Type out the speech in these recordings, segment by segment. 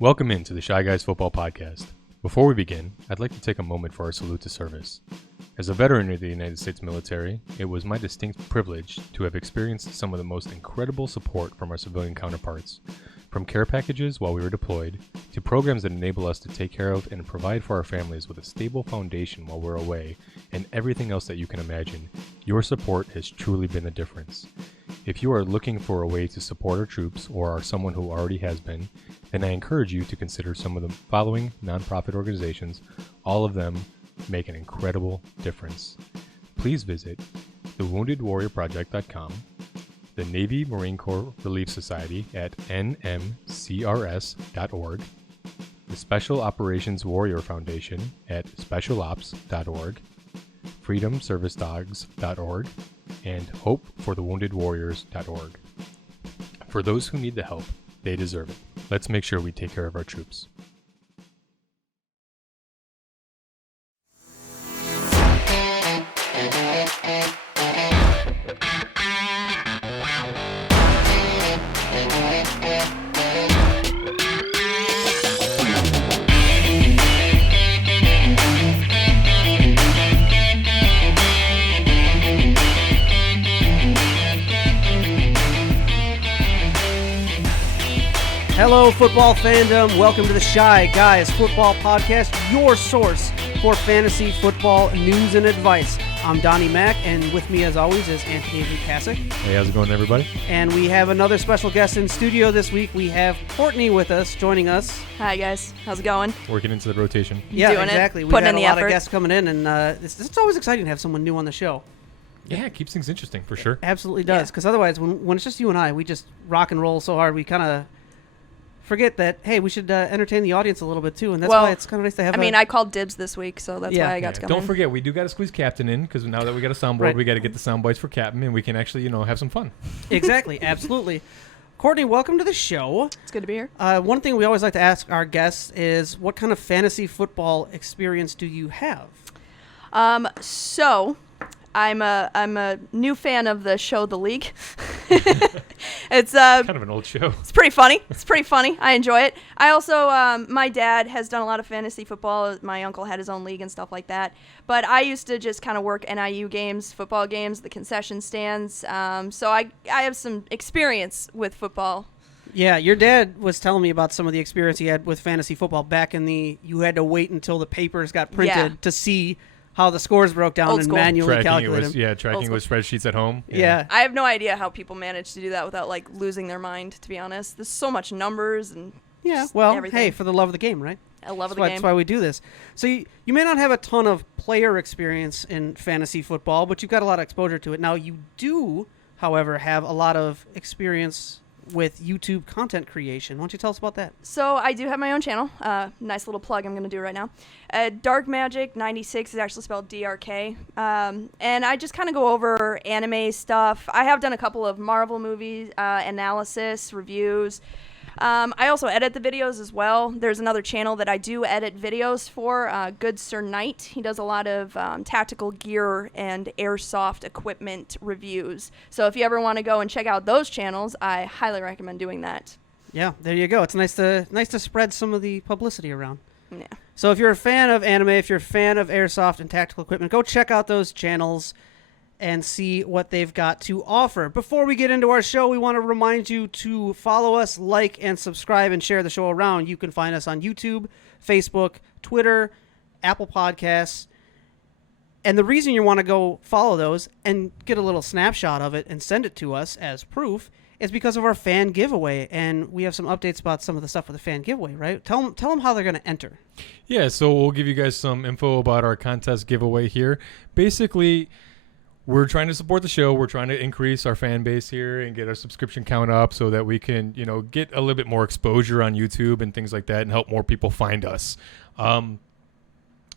Welcome into the ChiGuys Football Podcast. Before we begin, I'd like to take a moment for our salute to service. As a veteran of the United States military, it was my distinct privilege to have experienced some of the most incredible support from our civilian counterparts, from care packages while we were deployed, to programs that enable us to take care of and provide for our families with a stable foundation while we're away, and everything else that you can imagine. Your support has truly been the difference. If you are looking for a way to support our troops or are someone who already has been, then I encourage you to consider some of the following nonprofit organizations. All of them make an incredible difference. Please visit thewoundedwarriorproject.com, the Navy Marine Corps Relief Society at nmcrs.org, the Special Operations Warrior Foundation at specialops.org, freedomservicedogs.org, and hopeforthewoundedwarriors.org. For those who need the help, they deserve it. Let's make sure we take care of our troops. Hello, football fandom. Welcome to the ChiGuys Football Podcast, your source for fantasy football news and advice. I'm Donnie Mack, and with me, as always, is Anthony Lukasic. Hey, how's it going, everybody? And we have another special guest in studio this week. We have Courtney with us, joining us. Hi, guys. How's it going? Working into the rotation. Yeah, Doing exactly. it. We've Putting had in a the lot effort. of guests coming in, and it's always exciting to have someone new on the show. Yeah, it keeps things interesting, for sure. It absolutely does, because otherwise, when it's just you and I, we just rock and roll so hard, we kind of forget that, hey, we should entertain the audience a little bit too, and that's why it's kind of nice to have I called dibs this week, so that's why I got to come Don't in. forget, we do got to squeeze Captain in, because now that we got a soundboard, Right. we got to get the sound bites for Captain, and we can actually, have some fun. Exactly, absolutely. Courtney, welcome to the show. It's good to be here. One thing we always like to ask our guests is, what kind of fantasy football experience do you have? So I'm a new fan of the show The League. It's Kind of an old show. It's pretty funny. I enjoy it. I also, my dad has done a lot of fantasy football. My uncle had his own league and stuff like that. But I used to just kind of work NIU games, football games, the concession stands. So I have some experience with football. Yeah, your dad was telling me about some of the experience he had with fantasy football back in you had to wait until the papers got printed to see how the scores broke down Old and school. tracking calculate them. Tracking with spreadsheets at home. Yeah. I have no idea how people manage to do that without losing their mind, to be honest. There's so much numbers and Well, everything. hey, for the love of the game, right? I love the That's game. why we do this. So you may not have a ton of player experience in fantasy football, but you've got a lot of exposure to it. Now, you do, however, have a lot of experience with YouTube content creation. Why don't you tell us about that? So I do have my own channel. Nice little plug I'm going to do right now. Dark Magic 96 is actually spelled DRK. And I just kind of go over anime stuff. I have done a couple of Marvel movies, analysis, reviews. I also edit the videos as well. There's another channel that I do edit videos for, Good Sir Knight. He does a lot of tactical gear and airsoft equipment reviews. So if you ever want to go and check out those channels, I highly recommend doing that. Yeah, there you go. It's nice to spread some of the publicity around. Yeah. So if you're a fan of anime, if you're a fan of airsoft and tactical equipment, go check out those channels and see what they've got to offer. Before we get into our show, we want to remind you to follow us, like, and subscribe, and share the show around. You can find us on YouTube, Facebook, Twitter, Apple Podcasts. And the reason you want to go follow those and get a little snapshot of it and send it to us as proof is because of our fan giveaway. And we have some updates about some of the stuff for the fan giveaway, right? Tell them how they're going to enter. Yeah, so we'll give you guys some info about our contest giveaway here. Basically, we're trying to support the show. We're trying to increase our fan base here and get our subscription count up so that we can, get a little bit more exposure on YouTube and things like that and help more people find us.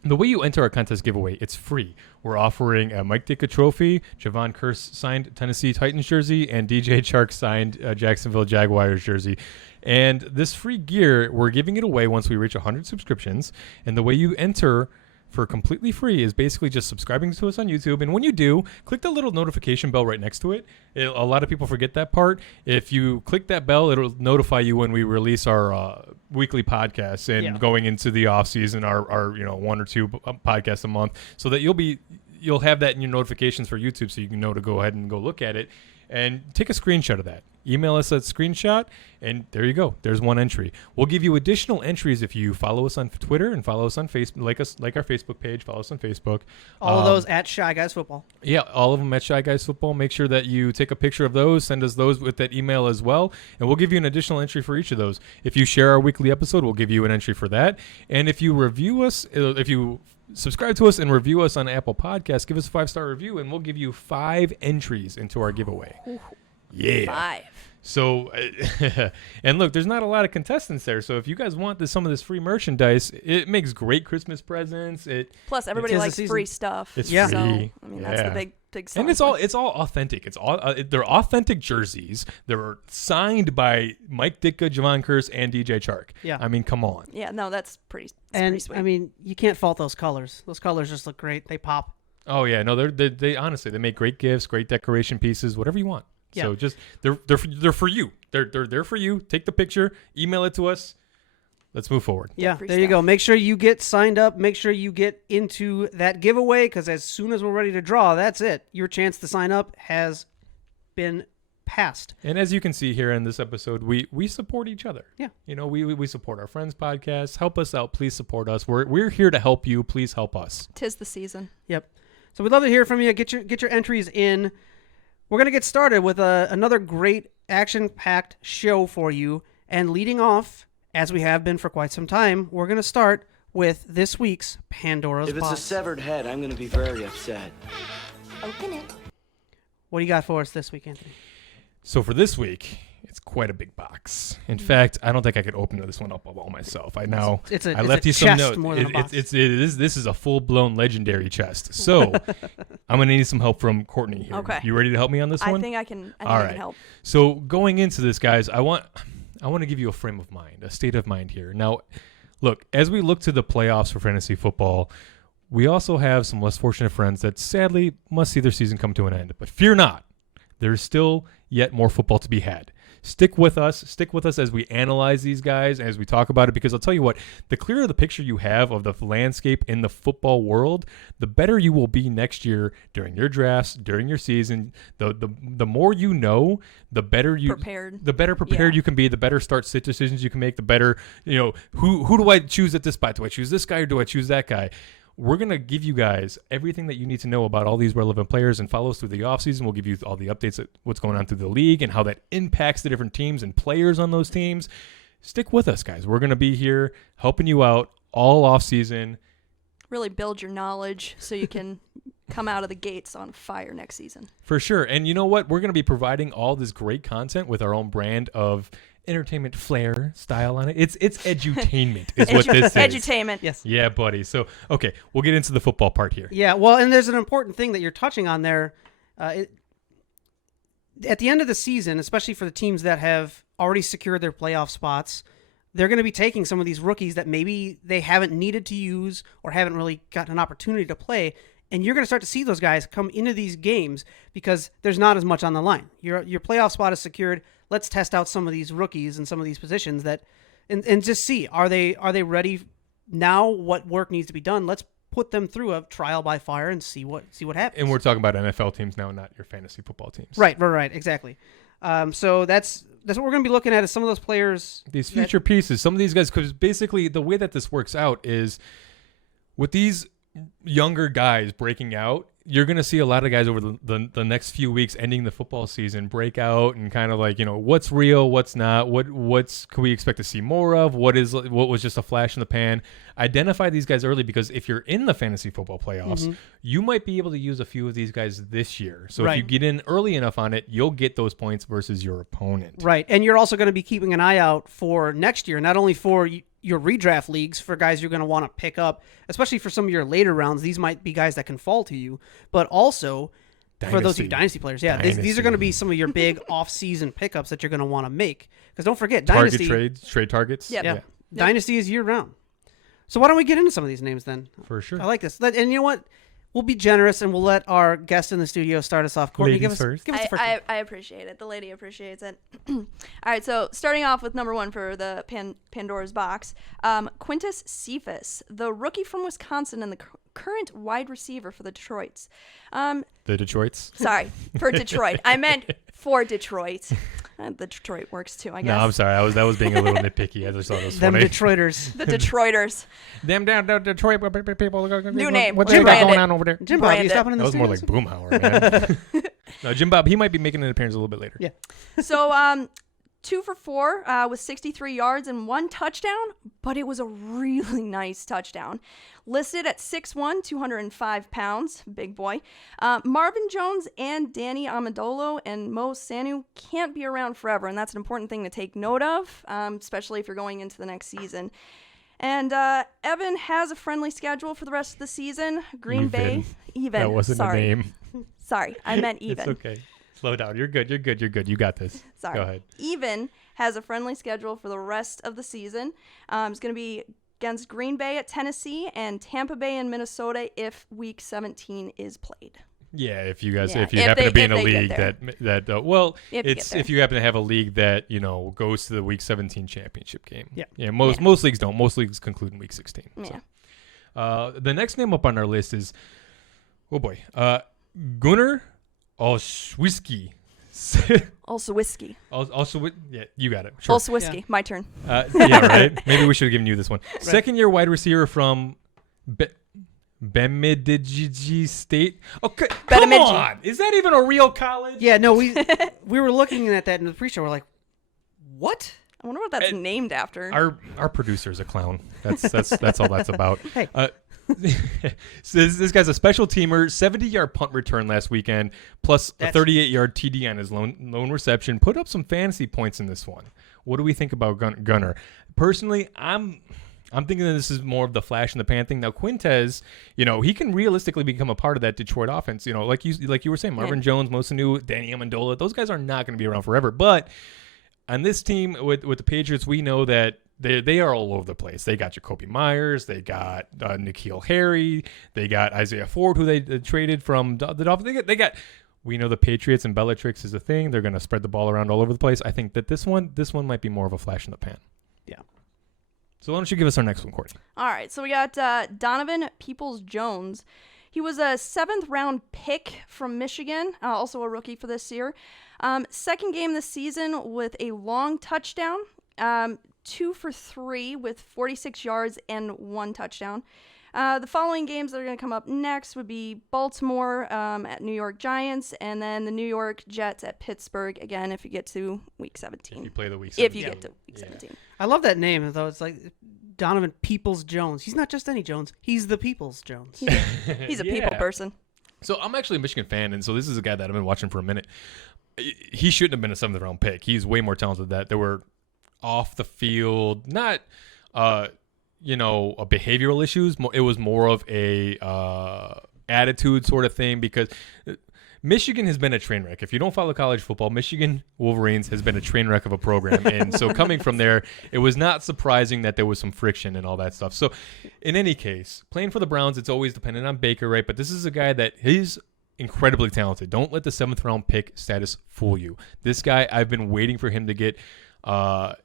The way you enter our contest giveaway, it's free. We're offering a Mike Ditka trophy, Javon Curse signed Tennessee Titans jersey, and DJ Chark signed Jacksonville Jaguars jersey. And this free gear, we're giving it away once we reach 100 subscriptions. And the way you enter for completely free is basically just subscribing to us on YouTube. And when you do, click the little notification bell right next to it. A lot of people forget that part. If you click that bell, it'll notify you when we release our weekly podcasts and going into the off season, our 1 or 2 podcasts a month, so that you'll have that in your notifications for YouTube, so you can know to go ahead and go look at it and take a screenshot of that. Email us that screenshot, and there you go. There's one entry. We'll give you additional entries if you follow us on Twitter and follow us on Facebook, like our Facebook page. Follow us on Facebook. All of those at Shy Guys Football. Yeah, all of them at Shy Guys Football. Make sure that you take a picture of those. Send us those with that email as well, and we'll give you an additional entry for each of those. If you share our weekly episode, we'll give you an entry for that. And if you review us, if you subscribe to us and review us on Apple Podcasts, give us a 5-star review, and we'll give you 5 entries into our giveaway. Yeah. 5. So, and look, there's not a lot of contestants there. So if you guys want some of this free merchandise, it makes great Christmas presents. Plus, everybody likes free stuff. It's free. So, I mean, that's the big and it's all authentic. It's all they're authentic jerseys. They're signed by Mike Ditka, Javon Curse, and DJ Chark. Yeah. I mean, come on. Yeah, no, that's pretty sweet. I mean, you can't fault those colors. Those colors just look great. They pop. Oh yeah, no, they honestly, they make great gifts, great decoration pieces, whatever you want. Yeah. So just they're for you. They're there for you. Take the picture, email it to us. Let's move forward. Yeah, there you go. Make sure you get signed up. Make sure you get into that giveaway, because as soon as we're ready to draw, that's it. Your chance to sign up has been passed. And as you can see here in this episode, we support each other. Yeah. You know, we support our friends' podcasts. Help us out. Please support us. We're here to help you. Please help us. 'Tis the season. Yep. So we'd love to hear from you. Get your entries in. We're going to get started with another great action-packed show for you. And leading off, as we have been for quite some time, we're going to start with this week's Pandora's If it's Box. a severed head, I'm going to be very upset. Open it. What do you got for us this week, Anthony? So for this week, it's quite a big box. In fact, I don't think I could open this one up all myself. I left you some notes. More than a box. This is a full-blown legendary chest. So I'm going to need some help from Courtney here. Okay. You ready to help me on this one? I think I can help. So going into this, guys, I want to give you a frame of mind, a state of mind here. Now, look, as we look to the playoffs for fantasy football, we also have some less fortunate friends that sadly must see their season come to an end. But fear not, there's still yet more football to be had. Stick with us as we analyze these guys, as we talk about it, because I'll tell you what, the clearer the picture you have of the landscape in the football world, the better you will be next year during your drafts, during your season. The more you know, the better prepared you can be, the better start-sit decisions you can make, the better, who do I choose at this spot? Do I choose this guy or do I choose that guy? We're going to give you guys everything that you need to know about all these relevant players, and follow us through the offseason. We'll give you all the updates at what's going on through the league and how that impacts the different teams and players on those teams. Stick with us, guys. We're going to be here helping you out all offseason. Really build your knowledge so you can come out of the gates on fire next season. For sure. And you know what? We're going to be providing all this great content with our own brand of entertainment flair style on it. It's edutainment is what this is. Edutainment. Yes. Yeah, buddy. So, okay, we'll get into the football part here. Yeah, well, and there's an important thing that you're touching on there. At the end of the season, especially for the teams that have already secured their playoff spots, they're going to be taking some of these rookies that maybe they haven't needed to use or haven't really gotten an opportunity to play, and you're going to start to see those guys come into these games because there's not as much on the line. Your playoff spot is secured. Let's test out some of these rookies and some of these positions and just see, are they ready now? What work needs to be done? Let's put them through a trial by fire and see what happens. And we're talking about NFL teams now, not your fantasy football teams. Right, exactly. So that's what we're going to be looking at is some of those players. These future pieces, some of these guys, because basically the way that this works out is with these younger guys breaking out, you're going to see a lot of guys over the next few weeks ending the football season break out and kind of like, what's real, what's not, what's can we expect to see more of, what was just a flash in the pan. Identify these guys early, because if you're in the fantasy football playoffs, you might be able to use a few of these guys this year. So if you get in early enough on it, you'll get those points versus your opponent. Right. And you're also going to be keeping an eye out for next year, not only for your redraft leagues for guys you're going to want to pick up, especially for some of your later rounds. These might be guys that can fall to you, but also for those of you dynasty players. Yeah, these are going to be some of your big off-season pickups that you're going to want to make. Because don't forget, dynasty trade targets. Yep. Yeah, dynasty is year-round. So why don't we get into some of these names then? For sure. I like this. And you know what? We'll be generous and we'll let our guest in the studio start us off. Courtney, Ladies first. Give us the first one. I appreciate it. The lady appreciates it. All right, so starting off with number 1 for the Pandora's box, Quintus Cephas, the rookie from Wisconsin and the current wide receiver for the Detroits. The Detroits? Sorry, for Detroit. I meant for Detroit. The Detroit works too, I guess. No, I'm sorry. That was being a little nitpicky. I just thought it was Them funny. Detroiters. The Detroiters. Them down Detroit people. New name. What's Jim going Brandon. on over there? Jim Bob, you Brandon. stopping in That the was more like studio? Boomhauer, man. No, Jim Bob, he might be making an appearance a little bit later. Yeah. So, 2 for 4 with 63 yards and 1 touchdown, but it was a really nice touchdown. Listed at 6'1", 205 pounds, big boy. Marvin Jones and Danny Amendola and Mo Sanu can't be around forever, and that's an important thing to take note of, especially if you're going into the next season. And Evan has a friendly schedule for the rest of the season. Green Bay. Even. That wasn't Sorry. a name. Sorry, I meant even. It's okay. Slow down. You're good. You got this. Sorry. Go ahead. Even has a friendly schedule for the rest of the season. It's going to be against Green Bay at Tennessee and Tampa Bay and Minnesota if Week 17 is played. Yeah, if you guys, Yeah, if you if happen they- to be if in a they get league there. that well, If you it's get there. if you happen to have a league that goes to the Week 17 championship game. Yeah. Most leagues don't. Most leagues conclude in Week 16. Yeah. So. The next name up on our list is, oh boy, Gunnar Olszewski. Also whiskey. Yeah, you got it. Sure. Also whiskey. Yeah. My turn. Yeah, right. Maybe we should have given you this one. Second-year wide receiver from Bemidji State. Okay, come Bemidji. on. Is that even a real college? Yeah, no, we were looking at that in the pre-show. We're like, what? I wonder what that's named after. Our producer's a clown. That's all that's about. Hey. So this guy's a special teamer, 70-yard punt return last weekend, plus a 38-yard TD on his lone reception. Put up some fantasy points in this one. What do we think about Gunnar? Personally, I'm thinking that this is more of the flash in the pan thing. Now Quintez, he can realistically become a part of that Detroit offense. Like you were saying, Marvin Jones, Mosanu, Danny Amendola, those guys are not going to be around forever. But on this team with the Patriots, we know that they are all over the place. They got Jacoby Myers, they got N'Keal Harry, they got Isaiah Ford, who they traded from the Dolphins. They got. We know the Patriots and Bellatrix is a thing. They're going to spread the ball around all over the place. I think that this one might be more of a flash in the pan. Yeah. So why don't you give us our next one, Courtney? All right, so we got Donovan Peoples-Jones. He was a 7th-round pick from Michigan, also a rookie for this year. Second game this season with a long touchdown, 2 for 3 with 46 yards and 1 touchdown. The following games that are going to come up next would be Baltimore at New York Giants, and then the New York Jets at Pittsburgh, again, if you get to Week 17. If you play the Week 17. If you get to Week 17. I love that name, though. It's like Donovan Peoples-Jones. He's not just any Jones. He's the Peoples-Jones. He's a people person. So I'm actually a Michigan fan, and so this is a guy that I've been watching for a minute. He shouldn't have been a 7th-round pick. He's way more talented than that. There were off the field, not a behavioral issues. It was more of a attitude sort of thing, because Michigan has been a train wreck. If you don't follow college football, Michigan Wolverines has been a train wreck of a program. And so coming from there, it was not surprising that there was some friction and all that stuff. So in any case, playing for the Browns, it's always dependent on Baker, right? But this is a guy that he's incredibly talented. Don't let the 7th-round pick status fool you. This guy, I've been waiting for him to get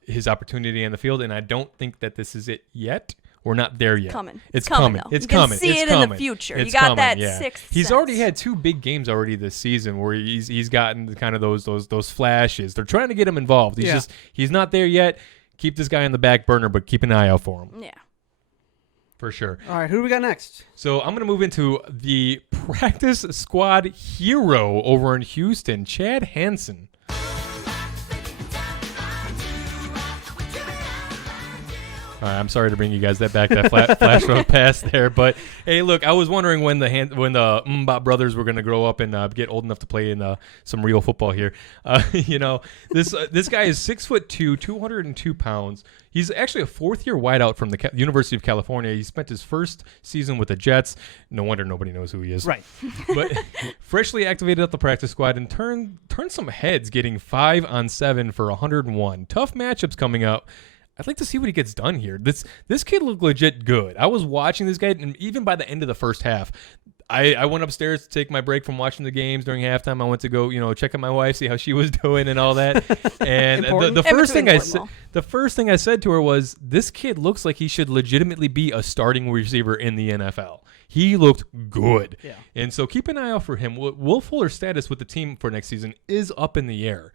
his opportunity on the field, and I don't think that this is it yet. We're not there yet. It's coming. It's you can coming. see it's it coming. in the future. It's you got coming, that yeah. sixth He's sense. already had 2 big games already this season where he's gotten kind of those flashes. They're trying to get him involved. He's not there yet. Keep this guy on the back burner, but keep an eye out for him. Yeah. For sure. All right, who do we got next? So I'm going to move into the practice squad hero over in Houston, Chad Hansen. All right, I'm sorry to bring you guys that flash from the past there, but hey, look, I was wondering when the Mbop brothers were going to grow up and get old enough to play in some real football here. This guy is 6'2", 202 pounds. He's actually a 4th-year wideout from the University of California. He spent his first season with the Jets. No wonder nobody knows who he is. Right. But freshly activated at the practice squad and turned some heads, getting 5 on 7 for 101. Tough matchups coming up. I'd like to see what he gets done here. This kid looked legit good. I was watching this guy, and even by the end of the first half, I went upstairs to take my break from watching the games during halftime. I went to go, check on my wife, see how she was doing and all that. And the first thing I said to her was, this kid looks like he should legitimately be a starting receiver in the NFL. He looked good. Yeah. And so keep an eye out for him. Will Fuller's status with the team for next season is up in the air.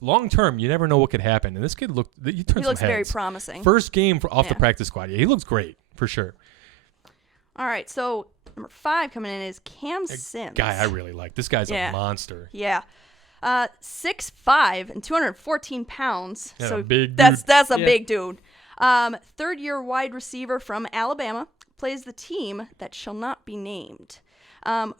Long term, you never know what could happen. And this kid looks very promising. First game off the practice squad. Yeah, he looks great for sure. All right, so number 5 coming in is Cam Sims. Guy I really like. This guy's a monster. Yeah. 6'5" and 214 pounds. Yeah, so big dude. That's a big dude. Third-year wide receiver from Alabama, plays the team that shall not be named,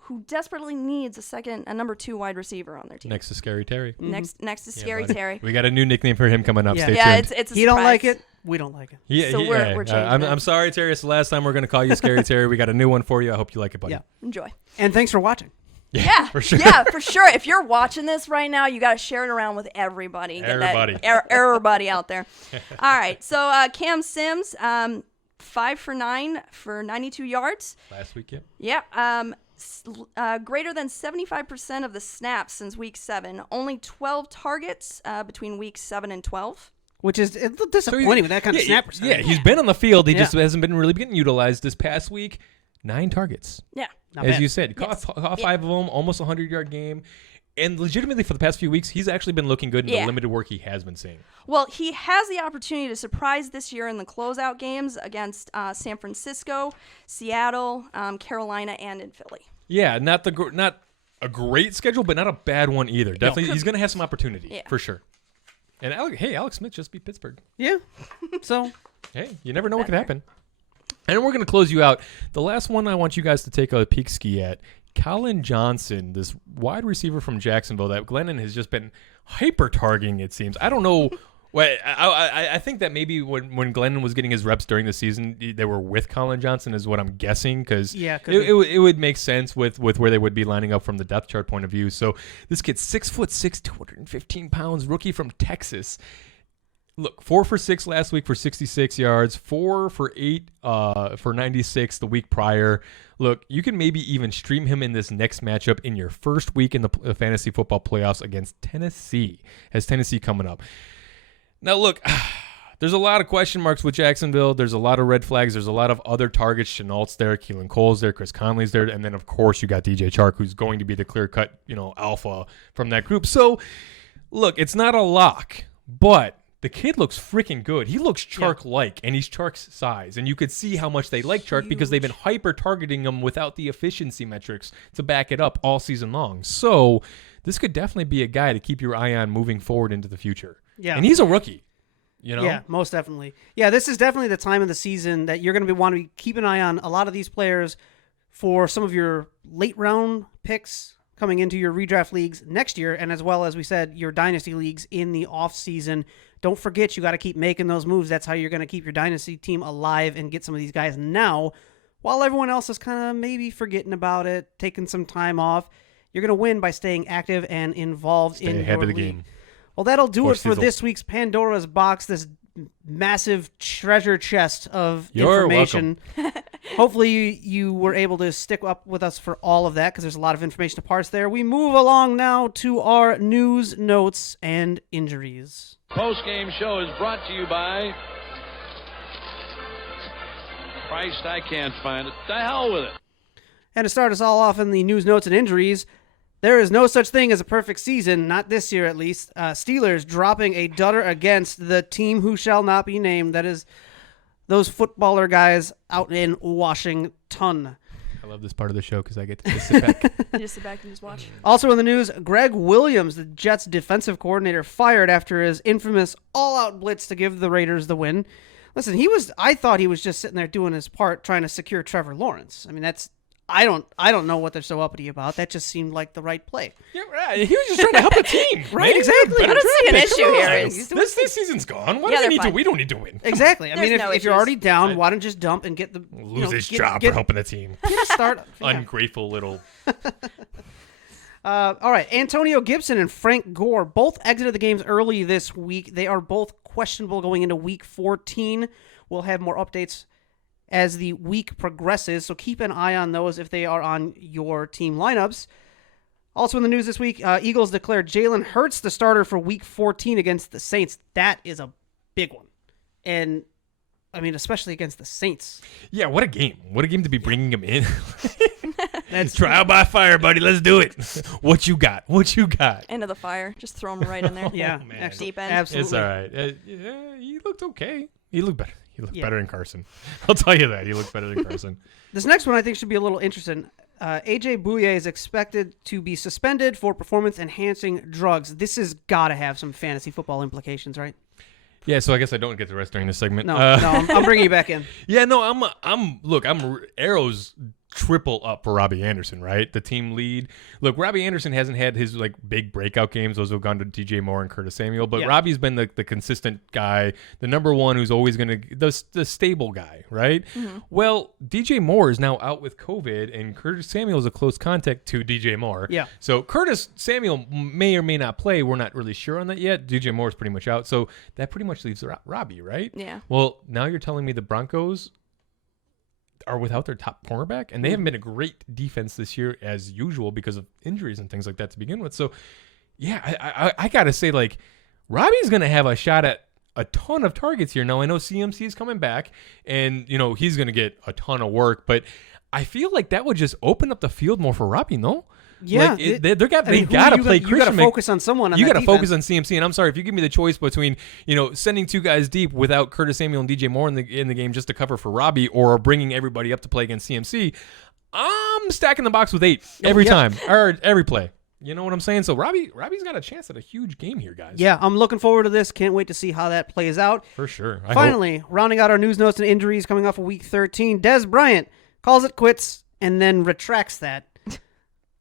who desperately needs a number 2 wide receiver on their team. Next to Scary Terry. Mm-hmm. Next to Scary Terry. We got a new nickname for him coming up. Yeah. Stay tuned. It's a He don't surprise. like it. We don't like it. Yeah, so we're changing it. I'm sorry, Terry. It's the last time we're going to call you Scary Terry. We got a new one for you. I hope you like it, buddy. Yeah. Enjoy. And thanks for watching. Yeah, for sure. Yeah, for sure. If you're watching this right now, you got to share it around with everybody. Everybody out there. All right. So Cam Sims, 5 for 9 for 92 yards. Last week, Yeah. Greater than 75% of the snaps since week 7. Only 12 targets between weeks 7 and 12. Which is disappointing with that kind of snap percentage. Yeah, he's been on the field. He just hasn't been really getting utilized this past week. 9 targets. Yeah. As you said, caught 5 of them, almost a 100-yard game. And legitimately, for the past few weeks, he's actually been looking good in the limited work he has been seeing. Well, he has the opportunity to surprise this year in the closeout games against San Francisco, Seattle, Carolina, and in Philly. Yeah, not a great schedule, but not a bad one either. Definitely, he's going to have some opportunity, for sure. And Alex Smith just beat Pittsburgh. Yeah. So, hey, you never know what could happen. And we're going to close you out. The last one I want you guys to take a peek ski at, Colin Johnson, this wide receiver from Jacksonville that Glennon has just been hyper-targeting, it seems. I don't know. Well, I think that maybe when Glennon was getting his reps during the season, they were with Colin Johnson is what I'm guessing, because it would make sense with where they would be lining up from the depth chart point of view. So this kid's 6'6", 215 pounds, rookie from Texas. Look, 4 for 6 last week for 66 yards, 4 for 8 for 96 the week prior. Look, you can maybe even stream him in this next matchup in your first week in the fantasy football playoffs against Tennessee, as Tennessee coming up. Now, look, there's a lot of question marks with Jacksonville. There's a lot of red flags. There's a lot of other targets. Chenault's there, Keelan Cole's there, Chris Conley's there, and then, of course, you got DJ Chark, who's going to be the clear-cut, alpha from that group. So, look, it's not a lock, but the kid looks freaking good. He looks Chark-like, and he's Chark's size. And you could see how much they like Chark because they've been hyper-targeting him without the efficiency metrics to back it up all season long. So this could definitely be a guy to keep your eye on moving forward into the future. Yeah. And he's a rookie. Yeah, most definitely. Yeah, this is definitely the time of the season that you're going to want to keep an eye on a lot of these players for some of your late-round picks coming into your redraft leagues next year, and as well as we said, your dynasty leagues in the off-season. Don't forget, you got to keep making those moves. That's how you're going to keep your dynasty team alive and get some of these guys now, while everyone else is kind of maybe forgetting about it, taking some time off. You're going to win by staying active and involved in ahead your of the league. game. Well, that'll do it for this week's Pandora's Box, this massive treasure chest of information. Hopefully you were able to stick up with us for all of that, because there's a lot of information to parse there. We move along now to our news, notes, and injuries. Post-game show is brought to you by... Christ, I can't find it. The hell with it. And to start us all off in the news, notes, and injuries, there is no such thing as a perfect season, not this year at least. Steelers dropping a dudder against the team who shall not be named. That is those footballer guys out in Washington. I love this part of the show because I get to just sit back. You just sit back and just watch. Also in the news, Greg Williams, the Jets defensive coordinator, fired after his infamous all-out blitz to give the Raiders the win. Listen, I thought he was just sitting there doing his part trying to secure Trevor Lawrence. I mean, I don't know what they're so uppity about. That just seemed like the right play. Yeah, right. He was just trying to help the team. Right, exactly. I don't see an issue here. This season's gone. Why do they need to? We don't need to win. Exactly. I mean, if you're already down, why don't you just dump and get the lose his job for helping the team? Get a start. Ungrateful little. All right, Antonio Gibson and Frank Gore both exited the games early this week. They are both questionable going into Week 14. We'll have more updates as the week progresses, so keep an eye on those if they are on your team lineups. Also in the news this week, Eagles declared Jalen Hurts the starter for Week 14 against the Saints. That is a big one. And, I mean, especially against the Saints. Yeah, what a game. What a game to be bringing him in. That's trial by fire, buddy. Let's do it. What you got? What you got? Into the fire. Just throw him right in there. Yeah, man. actually, Deep end. absolutely. It's all right. Yeah, he looked okay. He looked better. He looked better than Carson. I'll tell you that. He looked better than Carson. This next one I think should be a little interesting. AJ Bouye is expected to be suspended for performance-enhancing drugs. This has got to have some fantasy football implications, right? Yeah, so I guess I don't get the rest during this segment. No, I'm bringing you back in. Yeah, no, I'm arrows triple up for Robbie Anderson, right? The team lead. Look, Robbie Anderson hasn't had his like big breakout games. Those have gone to DJ Moore and Curtis Samuel, but Robbie's been the consistent guy, the number one who's always going to the stable guy, right? Mm-hmm. Well, DJ Moore is now out with COVID, and Curtis Samuel is a close contact to DJ Moore. Yeah. So Curtis Samuel may or may not play. We're not really sure on that yet. DJ Moore is pretty much out, so that pretty much leaves Robbie, right? Yeah. Well, now you're telling me the Broncos are without their top cornerback, and they haven't been a great defense this year as usual because of injuries and things like that to begin with. So, yeah, I got to say, like, Robbie's going to have a shot at a ton of targets here. Now, I know CMC is coming back, and, you know, he's going to get a ton of work, but I feel like that would just open up the field more for Robbie, no? Yeah, like they got to play Christian. You got to focus on someone. On you got to defense. focus on CMC. And I'm sorry if you give me the choice between sending two guys deep without Curtis Samuel and DJ Moore in the game just to cover for Robbie, or bringing everybody up to play against CMC. I'm stacking the box with 8 every time or every play. You know what I'm saying? So Robbie's got a chance at a huge game here, guys. Yeah, I'm looking forward to this. Can't wait to see how that plays out. For sure. Finally, rounding out our news notes and injuries coming off of Week 13, Des Bryant calls it quits and then retracts that.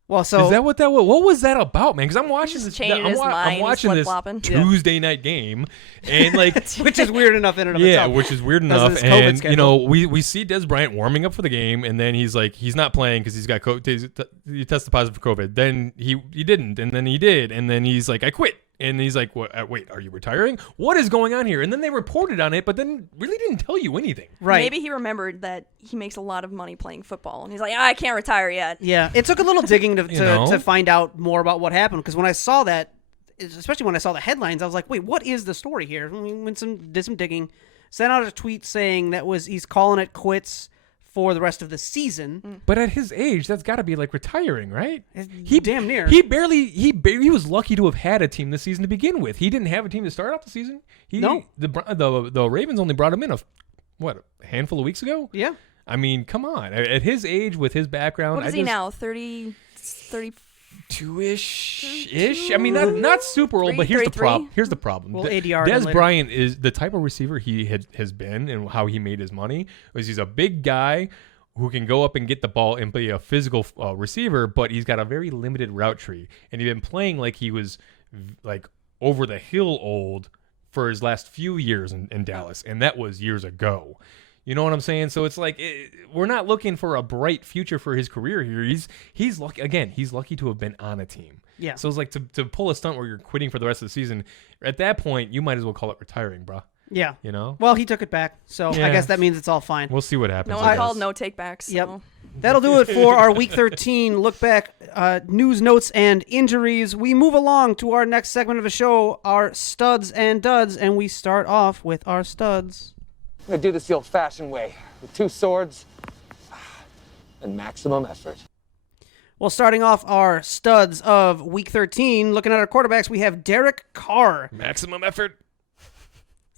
Well, so is that what that was? What was that about, man? Because I'm watching He's this. changing his mind. I'm watching He's this flip-flopping. Tuesday night game, and like, which is weird enough in and of itself. Yeah, which is weird Because of enough. this COVID And schedule. we see Des Bryant warming up for the game, and then he's like, he's not playing because he's got he tested positive for COVID. Then he didn't, and then he did, and then he's like, I quit. And he's like, wait, are you retiring? What is going on here? And then they reported on it, but then really didn't tell you anything. Right. Maybe he remembered that he makes a lot of money playing football, and he's like, I can't retire yet. Yeah, it took a little digging to find out more about what happened, because when I saw that, especially when I saw the headlines, I was like, wait, what is the story here? We did some digging, sent out a tweet saying he's calling it quits for the rest of the season. But at his age, that's got to be like retiring, right? Damn near. He was lucky to have had a team this season to begin with. He didn't have a team to start out the season. No. The Ravens only brought him in a handful of weeks ago? Yeah. I mean, come on. At his age, with his background, What is he now? 30, 2-ish? I mean, not super old, but here's the problem. Here's the problem. Well, ADR Des later. Bryant is the type of receiver he has been, and how he made his money was he's a big guy who can go up and get the ball and be a physical receiver, but he's got a very limited route tree, and he's been playing like he was like over the hill old for his last few years in Dallas, and that was years ago. You know what I'm saying? So it's like we're not looking for a bright future for his career here. He's lucky again. He's lucky to have been on a team. Yeah. So it's like to pull a stunt where you're quitting for the rest of the season. At that point, you might as well call it retiring, bro. Yeah. You know. Well, he took it back, so I Yeah. guess that means it's all fine. We'll see what happens. No I one guess. called, no take backs. So. Yep. That'll do it for our Week 13 look back, news, notes, and injuries. We move along to our next segment of the show, our studs and duds, and we start off with our studs. I'm gonna do this the old-fashioned way, with 2 swords and maximum effort. Well, starting off our studs of Week 13, looking at our quarterbacks, we have Derek Carr. Maximum effort.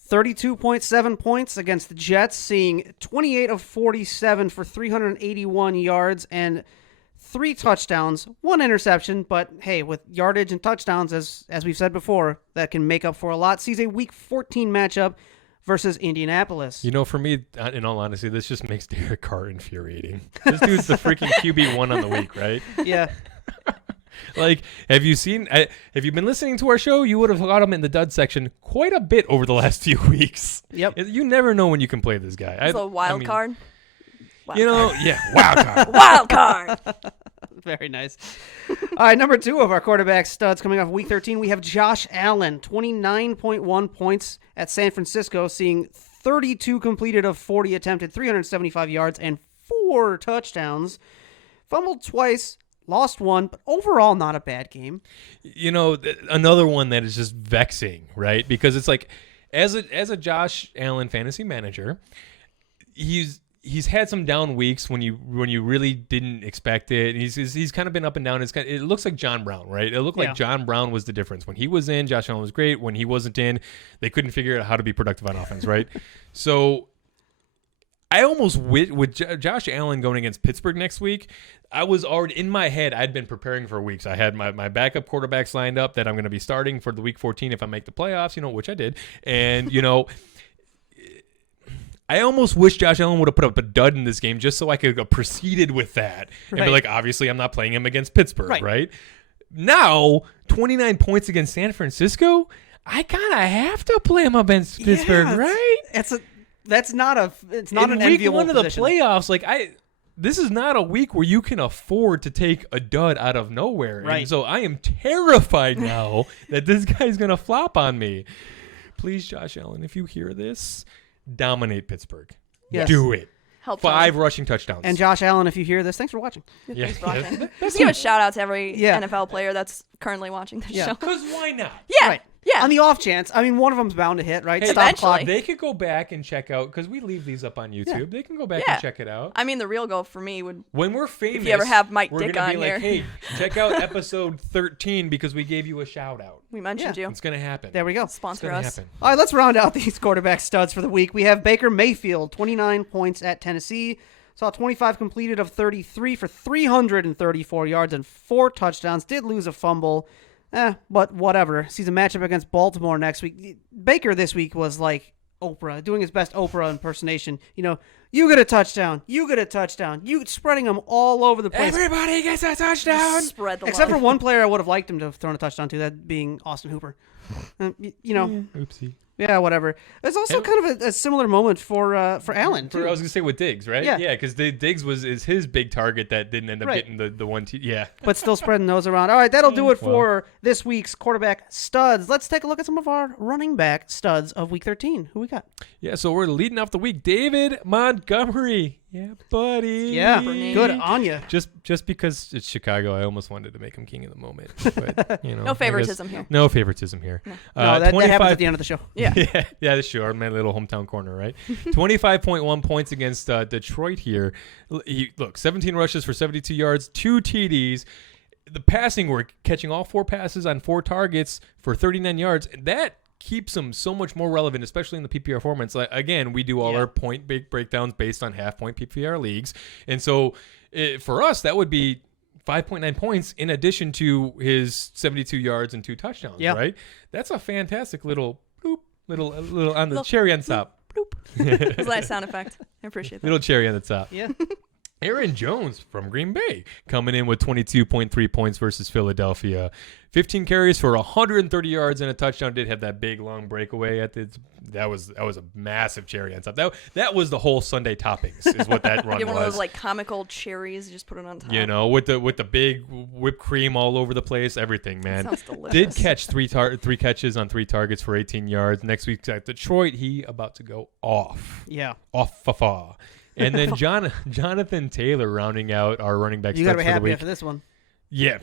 32.7 points against the Jets, seeing 28 of 47 for 381 yards and 3 touchdowns, 1 interception. But hey, with yardage and touchdowns, as we've said before, that can make up for a lot. Sees a Week 14 matchup versus Indianapolis. You know, for me, in all honesty, this just makes Derek Carr infuriating. This dude's the freaking QB1 on the week, right? Yeah. Like, have you been listening to our show, you would have got him in the dud section quite a bit over the last few weeks. Yep. You never know when you can play this guy. It's a wild card. Wild card. Wild card. Wild card. Very nice. All right, number 2 of our quarterback studs coming off Week 13, we have Josh Allen, 29.1 points at San Francisco, seeing 32 completed of 40 attempted, 375 yards, and 4 touchdowns. Fumbled twice, lost one, but overall not a bad game. You know, another one that is just vexing, right? Because it's like, as a Josh Allen fantasy manager, he's had some down weeks when you really didn't expect it. He's kind of been up and down. It looks like John Brown, right? It looked like John Brown was the difference. When he was in, Josh Allen was great. When he wasn't in, they couldn't figure out how to be productive on offense, right? So I almost with Josh Allen going against Pittsburgh next week, I was already in my head. I'd been preparing for weeks. I had my backup quarterbacks lined up that I'm going to be starting for the Week 14 if I make the playoffs, which I did. And, I almost wish Josh Allen would have put up a dud in this game just so I could have proceeded with that. And be like, obviously, I'm not playing him against Pittsburgh, right? Now, 29 points against San Francisco, I kind of have to play him against Pittsburgh, right? It's not an enviable week one position. Of the playoffs, this is not a week where you can afford to take a dud out of nowhere. Right. And so I am terrified now that this guy's going to flop on me. Please, Josh Allen, if you hear this, dominate Pittsburgh. Yes. Do it. Help 5 rushing touchdowns. And Josh Allen, if you hear this, thanks for watching. Yeah, thanks for watching. Let's give a shout out to every NFL player that's currently watching this show. Because why not? Yeah. Right. Yeah. On the off chance, one of them's bound to hit, right? Hey, Stop clock. They could go back and check out, because we leave these up on YouTube. Yeah. They can go back and check it out. I mean, the real goal for me would, when we're famous, if you ever have Mike we're Dick gonna on be like, here. hey, check out episode 13 because we gave you a shout out. we mentioned you. It's going to happen. There we go. It's Sponsor going to us. happen. All right, let's round out these quarterback studs for the week. We have Baker Mayfield, 29 points at Tennessee. Saw 25 completed of 33 for 334 yards and 4 touchdowns. Did lose a fumble. But whatever. Sees a matchup against Baltimore next week. Baker this week was like Oprah, doing his best Oprah impersonation. You get a touchdown. You get a touchdown. You spreading them all over the place. Everybody gets a touchdown. Spread the Except love. for one player I would have liked him to have thrown a touchdown to, that being Austin Hooper. Oopsie. Yeah, whatever. It's also kind of a similar moment for Allen, too. I was going to say with Diggs, right? Yeah. Yeah, because Diggs is his big target that didn't end up getting the one. Yeah. But still spreading those around. All right, that'll do it for this week's quarterback studs. Let's take a look at some of our running back studs of Week 13. Who we got? Yeah, so we're leading off the week. David Montgomery. Yeah, buddy. Yeah, Bernie. good on you. Just because it's Chicago, I almost wanted to make him king of the moment. But, No favoritism here. No favoritism here. No, that happens at the end of the show. Yeah. Yeah, that's true. My little hometown corner, right? 25.1 points against Detroit here. Look, 17 rushes for 72 yards, 2 TDs. The passing work, catching all 4 passes on 4 targets for 39 yards. That keeps him so much more relevant, especially in the PPR formats. Like, again, we do all our point breakdowns based on half-point PPR leagues. And so for us, that would be 5.9 points in addition to his 72 yards and 2 touchdowns, right? That's a fantastic little bloop, little on the cherry on top. It was a nice sound effect. I appreciate that. Little cherry on the top. Yeah. Aaron Jones from Green Bay coming in with 22.3 points versus Philadelphia. 15 carries for 130 yards and a touchdown. Did have that big long breakaway that was a massive cherry on top. That was the whole Sunday toppings is what that run Get one was. of those like comical cherries, just put it on top. With the big whipped cream all over the place, everything, man. Sounds delicious. Did catch 3 catches on 3 targets for 18 yards. Next week at Detroit, he about to go off. Yeah. Off. And then Jonathan Taylor rounding out our running back. You got to be for the happy week. after this one. Yeah.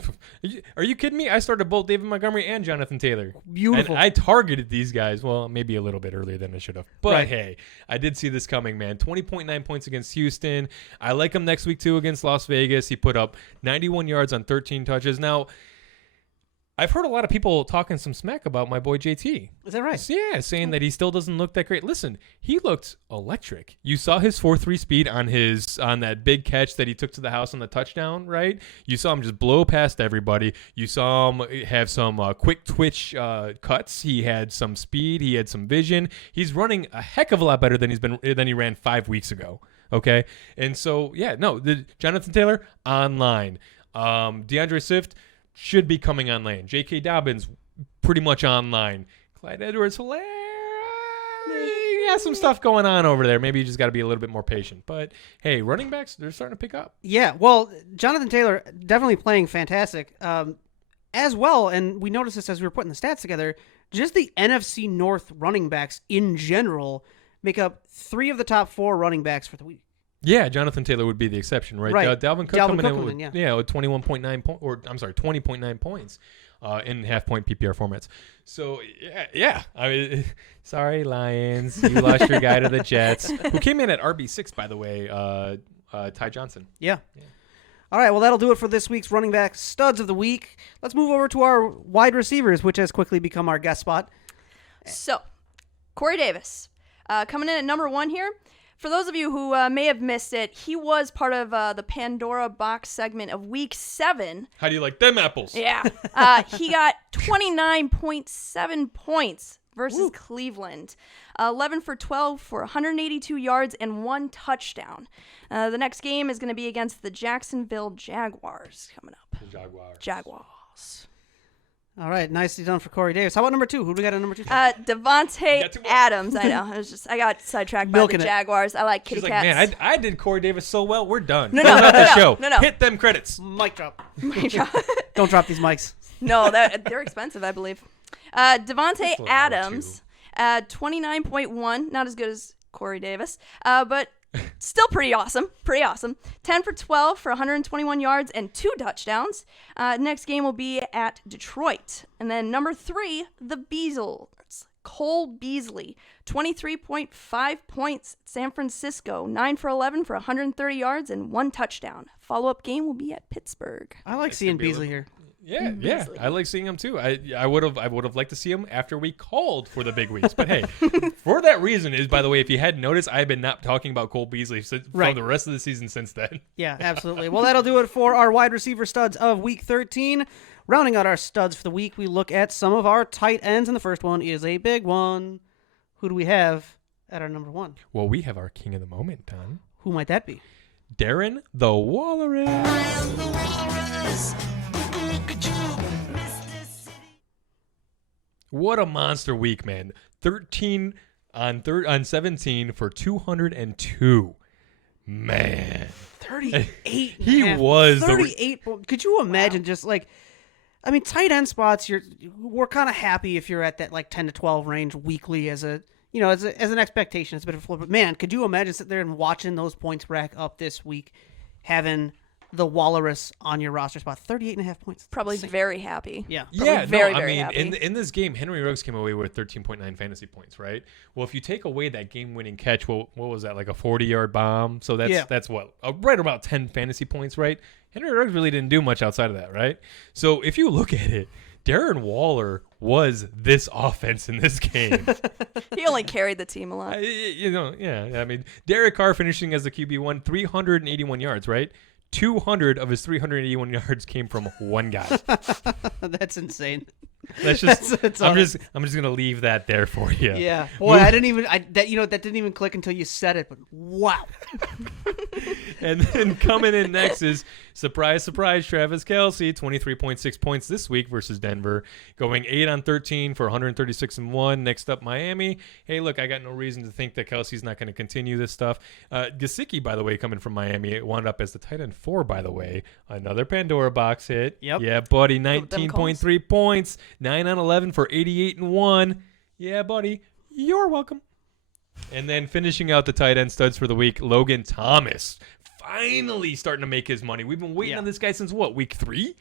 Are you kidding me? I started both David Montgomery and Jonathan Taylor. Beautiful. And I targeted these guys, well, maybe a little bit earlier than I should have. But Right. hey, I did see this coming, man. 20.9 points against Houston. I like him next week, too, against Las Vegas. He put up 91 yards on 13 touches. Now, I've heard a lot of people talking some smack about my boy JT. Is that right? Yeah, saying that he still doesn't look that great. Listen, he looked electric. You saw his 4.3 speed on that big catch that he took to the house on the touchdown, right? You saw him just blow past everybody. You saw him have some quick twitch cuts. He had some speed. He had some vision. He's running a heck of a lot better than he ran 5 weeks ago. Okay, and so Jonathan Taylor online. DeAndre Swift should be coming online. J.K. Dobbins, pretty much online. Clyde Edwards-Helaire, You got some stuff going on over there. Maybe you just got to be a little bit more patient. But hey, running backs, they're starting to pick up. Yeah, well, Jonathan Taylor definitely playing fantastic as well. And we noticed this as we were putting the stats together. Just the NFC North running backs in general make up 3 of the top 4 running backs for the week. Yeah, Jonathan Taylor would be the exception, right? Right. Dalvin Cook coming in with, with 20.9 points in half-point PPR formats. So, yeah. I mean, sorry, Lions. You lost your guy to the Jets, who came in at RB6, by the way, Ty Johnson. Yeah. All right, well, that'll do it for this week's running back studs of the week. Let's move over to our wide receivers, which has quickly become our guest spot. So, Corey Davis, coming in at number 1 here. For those of you who may have missed it, he was part of the Pandora box segment of Week 7. How do you like them apples? Yeah. He got 29.7 points versus Cleveland. 11 for 12 for 182 yards and 1 touchdown. The next game is going to be against the Jacksonville Jaguars coming up. The Jaguars. All right, nicely done for Corey Davis. How about number 2? Who do we got at number 2? Devontae Adams. I know. I got sidetracked by the Jaguars. I like kitty She's cats. Man, I did Corey Davis so well. We're done. No. Show. Hit them credits. Mic drop. Mic drop. Don't drop these mics. No, they're expensive, I believe. Devontae Adams, 29.1. Not as good as Corey Davis, but still pretty awesome. 10 for 12 for 121 yards and 2 touchdowns. Next game will be at Detroit. And then number 3, the Beasles. Cole Beasley, 23.5 points at San Francisco. 9 for 11 for 130 yards and 1 touchdown. Follow-up game will be at Pittsburgh. I like seeing Beasley here. Yeah, I like seeing him too. I would have liked to see him after we called for the big weeks. But hey, for that reason is, by the way, if you hadn't noticed, I've been not talking about Cole Beasley from the rest of the season since then. Yeah, absolutely. Well, that'll do it for our wide receiver studs of Week 13. Rounding out our studs for the week, we look at some of our tight ends, and the first one is a big one. Who do we have at our number 1? Well, we have our king of the moment, Don. Who might that be? Darren the Walrus. What a monster week, man. 13 on 17 for 202. Man. 38. He was 38. Could you imagine just like, I mean, tight end spots, we're kind of happy if you're at that like 10 to 12 range weekly as an expectation. It's a bit of a flip. But man, could you imagine sitting there and watching those points rack up this week, having the Walrus on your roster spot? 38.5 points. Probably very happy. Yeah. Very happy. In this game, Henry Ruggs came away with 13.9 fantasy points, right? Well, if you take away that game-winning catch, what was that, like a 40-yard bomb? So that's what? Right about 10 fantasy points, right? Henry Ruggs really didn't do much outside of that, right? So if you look at it, Darren Waller was this offense in this game. He only carried the team a lot. I mean, Derek Carr finishing as the QB1, 381 yards, right? 200 of his 381 yards came from one guy. That's insane. I'm just gonna leave that there for you. Yeah. Boy, that didn't even click until you said it, but wow. And then coming in next is surprise, Travis Kelce, 23.6 points this week versus Denver, going 8 on 13 for 136 and 1. Next up, Miami. Hey, look, I got no reason to think that Kelce's not going to continue this stuff. Gesicki, by the way, coming from Miami, it wound up as the tight end 4, by the way. Another Pandora box hit. Yep. Yeah, buddy, 19.3 points, 9 on 11 for 88 and 1. Yeah, buddy, you're welcome. And then finishing out the tight end studs for the week, Logan Thomas. Finally starting to make his money. We've been waiting on this guy since what, week 3?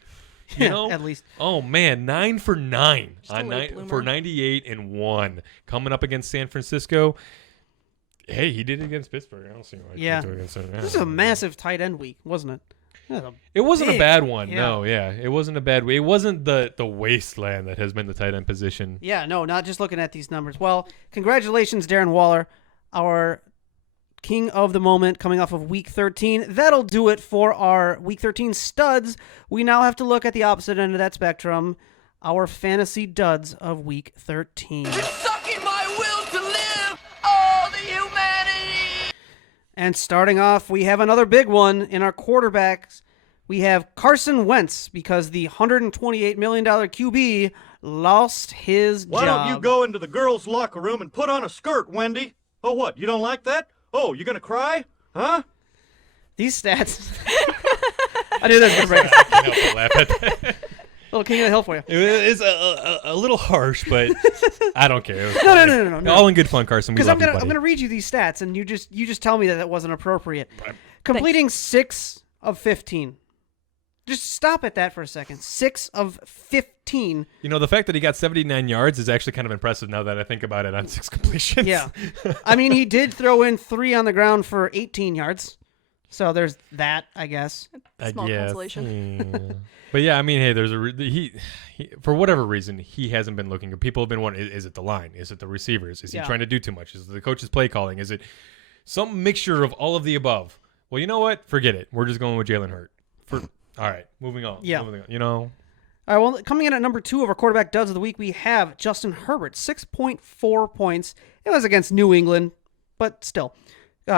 You know? At least. Oh, man, 9 for 9 for 98 and 1. Coming up against San Francisco. Hey, he did it against Pittsburgh. I don't see why he can't do it against This was a massive tight end week, wasn't it? It wasn't a bad one. Yeah. No, it wasn't a bad week. It wasn't the wasteland that has been the tight end position. Yeah, no, not just looking at these numbers. Well, congratulations, Darren Waller, our king of the moment coming off of Week 13. That'll do it for our Week 13 studs. We now have to look at the opposite end of that spectrum, our fantasy duds of Week 13. It's sucking my will to live, all the humanity. And starting off, we have another big one in our quarterbacks. we have Carson Wentz because the $128 million QB lost his job. Why don't you go into the girls' locker room and put on a skirt, Wendy? Oh, what? You don't like that? Oh, you gonna cry? Huh? These stats. I knew that was going to break. I can't help but laugh at that. Little king of the hill for you. It's a little harsh, but I don't care. No. All in good fun, Carson. We Because love I'm you, buddy. gonna read you these stats, and you just tell me that wasn't appropriate. Completing 6 of 15. Just stop at that for a second. 6 of 15. You know, the fact that he got 79 yards is actually kind of impressive now that I think about it on 6 completions. Yeah. I mean, he did throw in 3 on the ground for 18 yards. So there's that, I guess. Small consolation. Yeah. But yeah, I mean, hey, there's he for whatever reason he hasn't been looking good. People have been wondering: is it the line? Is it the receivers? Is he trying to do too much? Is it the coach's play calling? Is it some mixture of all of the above? Well, you know what? Forget it. We're just going with Jalen Hurt. All right, moving on. Yeah. Moving on. You know. All right, well, coming in at number 2 of our quarterback duds of the week, we have Justin Herbert, 6.4 points. It was against New England, but still.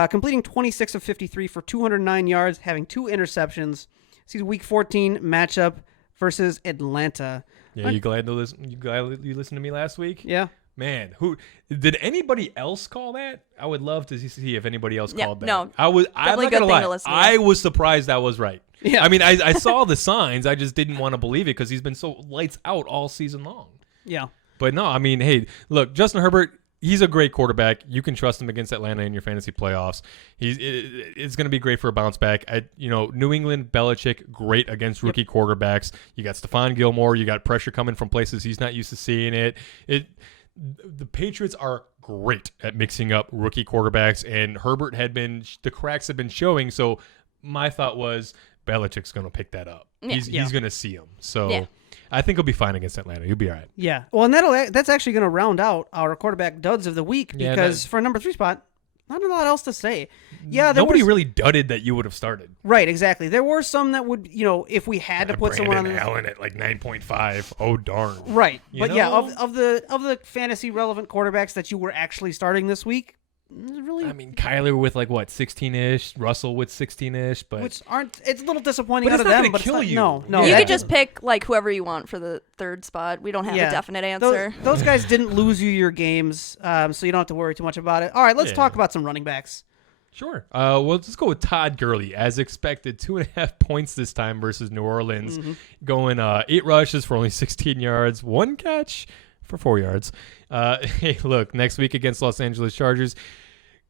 Completing 26 of 53 for 209 yards, having 2 interceptions. This is Week 14 matchup versus Atlanta. Yeah, you glad to listen? You glad you listened to me last week? Yeah. Man, who did anybody else call that? I would love to see if anybody else called that. No, I'm not gonna lie. I was surprised I was right. Yeah. I mean, I saw the signs. I just didn't want to believe it because he's been so lights out all season long. Yeah. But no, I mean, hey, look, Justin Herbert. He's a great quarterback. You can trust him against Atlanta in your fantasy playoffs. It's going to be great for a bounce back. New England, Belichick, great against rookie quarterbacks. You got Stephon Gilmore. You got pressure coming from places he's not used to seeing it. The Patriots are great at mixing up rookie quarterbacks, and Herbert the cracks have been showing. So my thought was Belichick's going to pick that up. Yeah. He's going to see him. So I think he'll be fine against Atlanta. He'll be all right. Yeah. Well, and that's actually going to round out our quarterback duds of the week because for a number 3 spot, not a lot else to say. Yeah, nobody really dudded that you would have started. Right, exactly. There were some that would, if we had to put someone on Brandon Allen at like 9.5. Oh darn. Right. But yeah, of the fantasy relevant quarterbacks that you were actually starting this week, really. I mean, Kyler with 16-ish, Russell with 16-ish, but it's a little disappointing but out of it's not them. But kill you. No. You could just pick whoever you want for the 3rd spot. We don't have a definite answer. Those guys didn't lose you your games, so you don't have to worry too much about it. All right, let's talk about some running backs. Sure. Well, let's go with Todd Gurley. As expected, 2.5 points this time versus New Orleans. Going 8 rushes for only 16 yards, 1 catch for 4 yards. Hey, look, next week against Los Angeles Chargers,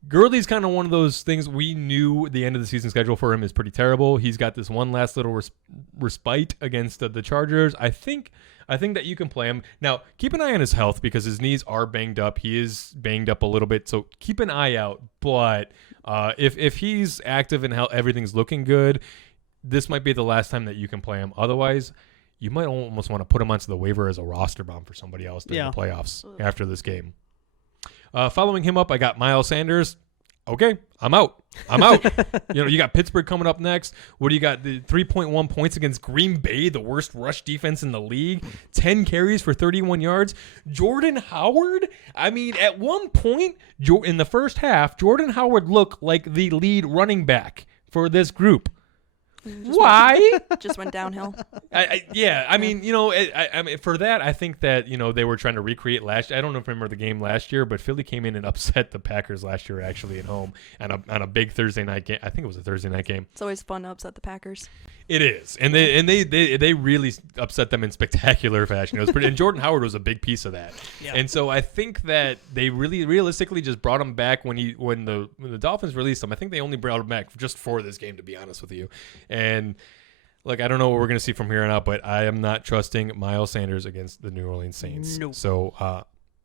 Gurley's kind of one of those things we knew the end of the season schedule for him is pretty terrible. He's got this one last little respite against the Chargers. I think that you can play him. Now, keep an eye on his health because his knees are banged up. He is banged up a little bit, so keep an eye out. But if he's active and everything's looking good, this might be the last time that you can play him. Otherwise, you might almost want to put him onto the waiver as a roster bomb for somebody else during the playoffs after this game. Following him up, I got Miles Sanders. Okay, I'm out. You got Pittsburgh coming up next. What do you got? The 3.1 points against Green Bay, the worst rush defense in the league. 10 carries for 31 yards. Jordan Howard? I mean, at one point in the first half, Jordan Howard looked like the lead running back for this group. Why? Just went downhill. I mean, for that, I think that, they were trying to recreate last year. I don't know if you remember the game last year, but Philly came in and upset the Packers last year actually at home on a big Thursday night game. I think it was a Thursday night game. It's always fun to upset the Packers. It is. And they really upset them in spectacular fashion. It was pretty, and Jordan Howard was a big piece of that. Yeah. And so I think that they really realistically just brought him back when the Dolphins released him. I think they only brought him back just for this game, to be honest with you. And look, I don't know what we're going to see from here on out, but I am not trusting Miles Sanders against the New Orleans Saints. Nope. So,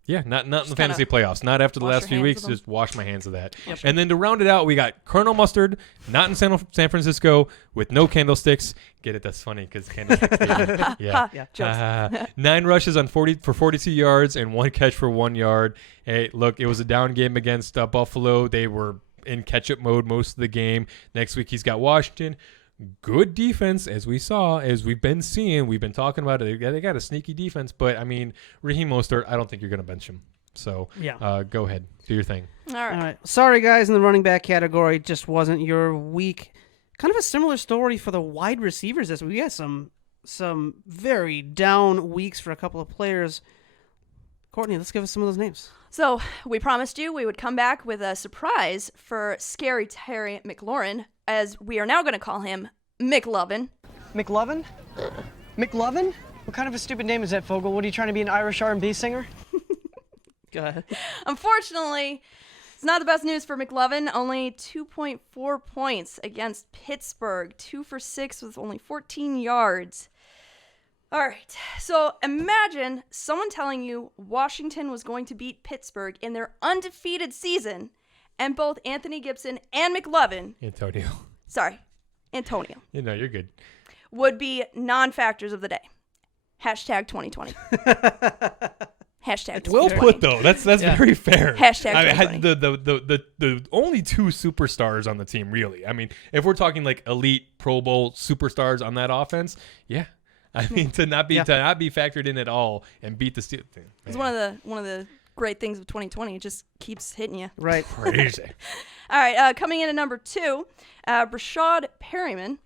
not in the fantasy playoffs. Not after the last few weeks. Just wash my hands of that. Yep. And then to round it out, we got Colonel Mustard, not in San Francisco, with no candlesticks. Get it? That's funny because candlesticks. Yeah. 9 rushes for 42 yards and 1 catch for 1 yard. Hey, look, it was a down game against Buffalo. They were in catch-up mode most of the game. Next week, he's got Washington. Good defense, as we've been seeing. We've been talking about it. They got a sneaky defense, but I mean, Raheem Mostert, I don't think you're going to bench him. So, go ahead, do your thing. All right. Sorry, guys, in the running back category, just wasn't your week. Kind of a similar story for the wide receivers this week. We got some very down weeks for a couple of players. Courtney, let's give us some of those names. So we promised you we would come back with a surprise for Scary Terry McLaurin, as we are now going to call him McLovin. McLovin? McLovin? What kind of a stupid name is that, Fogel? What, are you trying to be an Irish R&B singer? Go ahead. Unfortunately, it's not the best news for McLovin. Only 2.4 points against Pittsburgh. 2 for 6 with only 14 yards. All right, so imagine someone telling you Washington was going to beat Pittsburgh in their undefeated season, and both Anthony Gibson and McLovin... Antonio. You're good. ...would be non-factors of the day. Hashtag 2020. Hashtag 2020. Well put, though. That's very fair. Hashtag 2020. The only two superstars on the team, really. I mean, if we're talking like elite Pro Bowl superstars on that offense, yeah. I mean, to not be factored in at all and beat the Steelers. It's one of the great things of 2020. It just keeps hitting you. Right. Crazy. All right, coming in at number 2, Rashad Perryman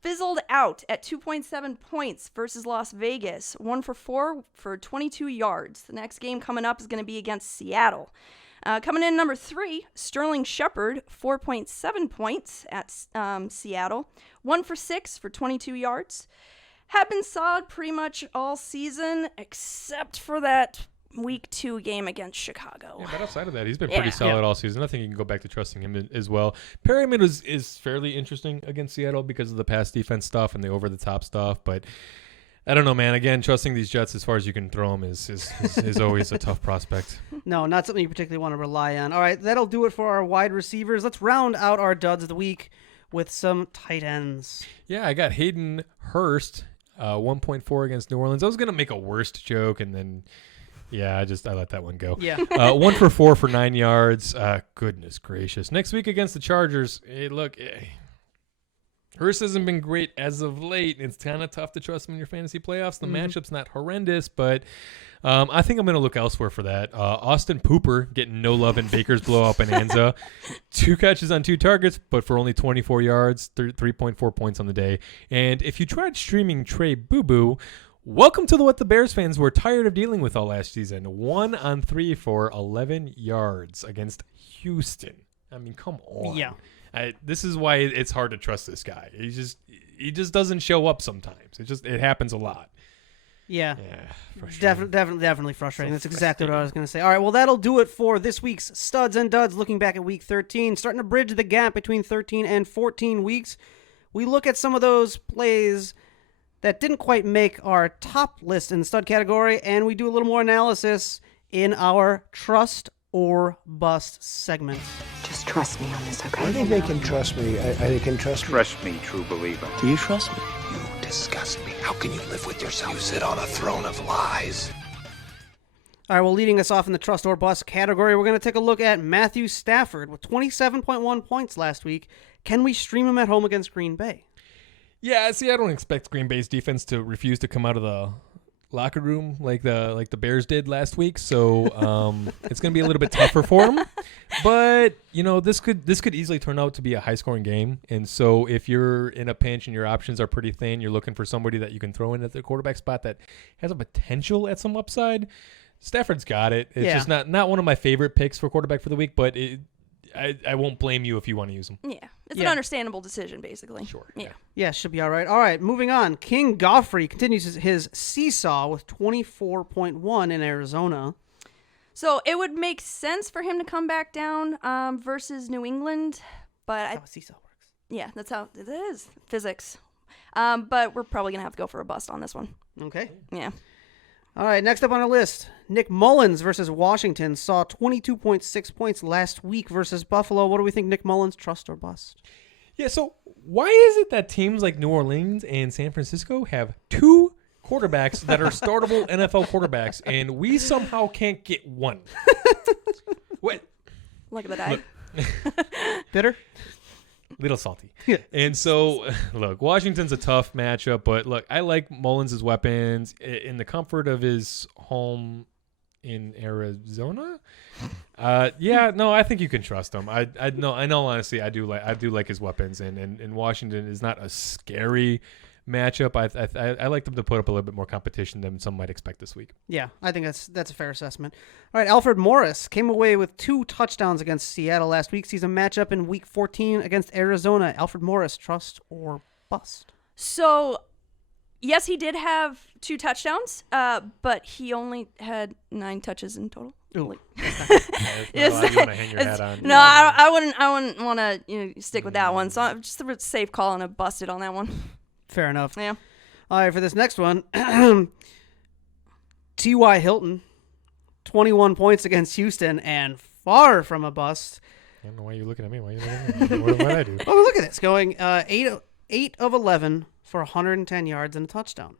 fizzled out at 2.7 points versus Las Vegas. 1 for 4 for 22 yards. The next game coming up is going to be against Seattle. Coming in number 3, Sterling Shepard, 4.7 points at Seattle. 1 for 6 for 22 yards. Have been solid pretty much all season, except for that Week 2 game against Chicago. Yeah, but outside of that, he's been pretty solid all season. I think you can go back to trusting him as well. Perryman is fairly interesting against Seattle because of the pass defense stuff and the over-the-top stuff, but I don't know, man. Again, trusting these Jets as far as you can throw them is always a tough prospect. No, not something you particularly want to rely on. All right, that'll do it for our wide receivers. Let's round out our duds of the week with some tight ends. Yeah, I got Hayden Hurst, 1.4 against New Orleans. I was going to make a worst joke, and then, I let that one go. Yeah. 1 for 4 for 9 yards. Goodness gracious. Next week against the Chargers, Hurst hasn't been great as of late. It's kind of tough to trust him in your fantasy playoffs. The matchup's not horrendous, but I think I'm going to look elsewhere for that. Austin Pooper getting no love in Baker's blowout bonanza. 2 catches on 2 targets, but for only 24 yards, 3.4 points on the day. And if you tried streaming Trey Boo Boo, welcome to what the Bears fans were tired of dealing with all last season. 1 on 3 for 11 yards against Houston. I mean, come on. Yeah. This is why it's hard to trust this guy. He just doesn't show up sometimes. It happens a lot. Yeah. Frustrating. Definitely frustrating. That's exactly what I was going to say. All right, well, that'll do it for this week's Studs and Duds, looking back at Week 13, starting to bridge the gap between 13 and 14 weeks. We look at some of those plays that didn't quite make our top list in the stud category, and we do a little more analysis in our Trust or Bust segment. Just trust me on this, okay? I think they can trust me. They can trust me. Trust me, true believer. Do you trust me? You disgust me. How can you live with yourself? You sit on a throne of lies. All right, well, leading us off in the Trust or Bust category, we're going to take a look at Matthew Stafford with 27.1 points last week. Can we stream him at home against Green Bay? Yeah, see, I don't expect Green Bay's defense to refuse to come out of the locker room like the Bears did last week, so it's going to be a little bit tougher for them. But this could easily turn out to be a high-scoring game, and so if you're in a pinch and your options are pretty thin, you're looking for somebody that you can throw in at the quarterback spot that has a potential at some upside. Stafford's got it. It's just not one of my favorite picks for quarterback for the week, but I won't blame you if you want to use him. Yeah. It's an understandable decision, basically. Sure. Yeah, should be all right. All right, moving on. King Godfrey continues his seesaw with 24.1 in Arizona. So it would make sense for him to come back down versus New England, but That's how a seesaw works. Yeah, that's how it is. Physics. But we're probably going to have to go for a bust on this one. Okay. Yeah. All right, next up on our list, Nick Mullins versus Washington saw 22.6 points last week versus Buffalo. What do we think, Nick Mullins, trust or bust? Yeah, so why is it that teams like New Orleans and San Francisco have 2 quarterbacks that are startable NFL quarterbacks, and we somehow can't get one? What? Look at the die. Bitter? Little salty. And so, look, Washington's a tough matchup, but look, I like Mullins' weapons in the comfort of his home in Arizona. I think you can trust him. I know honestly, I do like his weapons, and Washington is not a scary matchup. I like them to put up a little bit more competition than some might expect this week. Yeah, I think that's a fair assessment. All right, Alfred Morris came away with 2 touchdowns against Seattle last week. Sees a matchup in Week 14 against Arizona. Alfred Morris, trust or bust? So, yes, he did have 2 touchdowns, but he only had 9 touches in total. Ooh. You want to hang your hat on. No, I wouldn't want to stick with that one. So I'm just a safe call and I busted on that one. Fair enough. Yeah. All right, for this next one, T.Y. Hilton, 21 points against Houston and far from a bust. I don't know why you're looking at me. Why are you looking at me? What did I do? Oh, look at this. Going 8 of 11 for 110 yards and a touchdown.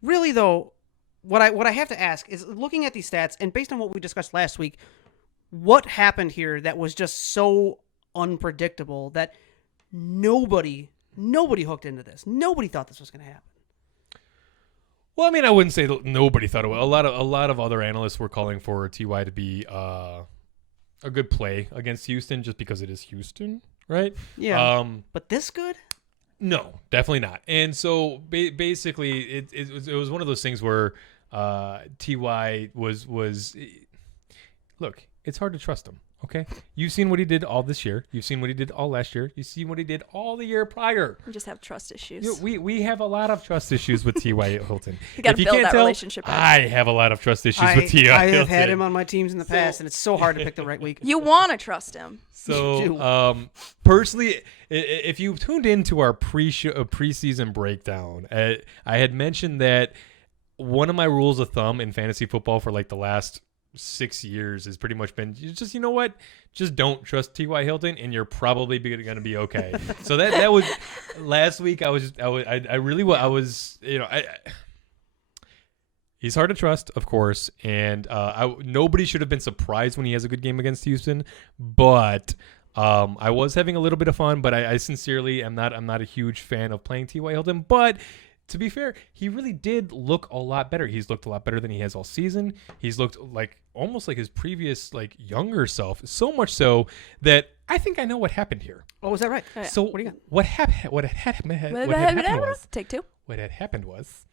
Really, though, what I have to ask is, looking at these stats, and based on what we discussed last week, what happened here that was just so unpredictable that nobody hooked into this? Nobody thought this was going to happen. Well, I mean, I wouldn't say that nobody thought it was. A lot of other analysts were calling for T.Y. to be a good play against Houston just because it is Houston, right? Yeah. But this good? No, definitely not. And so basically, it was one of those things where T.Y. was look, it's hard to trust him. Okay, you've seen what he did all this year. You've seen what he did all last year. You've seen what he did all the year prior. We just have trust issues. We have a lot of trust issues with T.Y. Hilton. You got to build that relationship. I have a lot of trust issues with T.Y. I Hilton. have had him on my teams in the past, and it's so hard to pick the right week. You want to trust him. So, personally, if you tuned into our preseason breakdown, I had mentioned that one of my rules of thumb in fantasy football for like the last 6 years has pretty much been just, you know what, just don't trust T.Y. Hilton and you're probably going to be okay. So that was last week. He's hard to trust, of course, and nobody should have been surprised when he has a good game against Houston, but I was having a little bit of fun, but I sincerely am not a huge fan of playing T.Y. Hilton. But to be fair, he really did look a lot better. He's looked a lot better than he has all season. He's looked like almost like his previous younger self, so much so that I think I know what happened here. Oh, was that right? So what do you got? What had happened was Take 2. What had happened was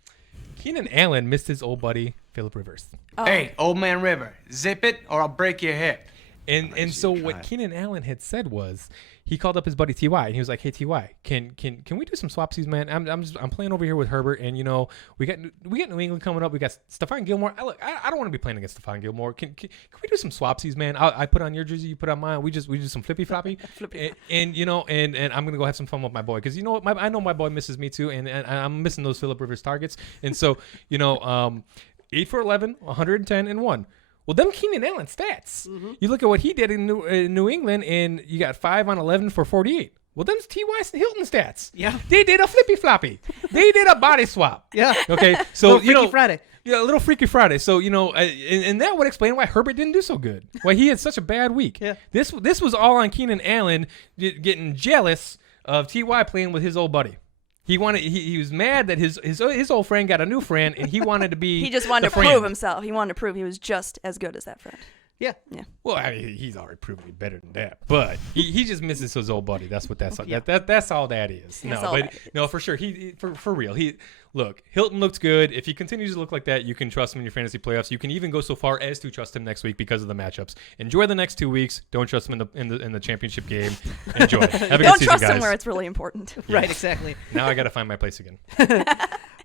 Keenan Allen missed his old buddy Phillip Rivers. Oh. Hey, old man River, zip it or I'll break your hip. And so what Keenan Allen had said was, he called up his buddy T.Y. and he was like, "Hey T.Y., can we do some swapsies, man? I'm playing over here with Herbert, and you know we got New England coming up. We got Stephon Gilmore. I don't want to be playing against Stephon Gilmore. Can we do some swapsies, man? I put on your jersey, you put on mine. We do some flippy floppy, and you know, and I'm gonna go have some fun with my boy because you know what, I know my boy misses me too, and I'm missing those Phillip Rivers targets, and so you know, 8 for 11, 110 and 1. Well, them Keenan Allen stats. Mm-hmm. You look at what he did in New England, and you got 5 on 11 for 48. Well, them's T.Y. Hilton stats. Yeah. They did a flippy floppy. They did a body swap. Yeah. Okay. So Freaky Friday. Yeah, a little Freaky Friday. So you know, and that would explain why Herbert didn't do so good. Why he had such a bad week. Yeah. This was all on Keenan Allen getting jealous of T.Y. playing with his old buddy. He was mad that his old friend got a new friend, and he wanted to be. He just wanted to prove himself. He wanted to prove he was just as good as that friend. Yeah. Well, I mean, he's already proven me better than that, but he just misses his old buddy. That's what that's all that is. No, for sure. For real. Hilton looks good. If he continues to look like that, you can trust him in your fantasy playoffs. You can even go so far as to trust him next week because of the matchups. Enjoy the next 2 weeks. Don't trust him in the championship game. Enjoy. Have a good season, Don't trust guys. him where it's really important. Yeah. Right, exactly. Now I got to find my place again.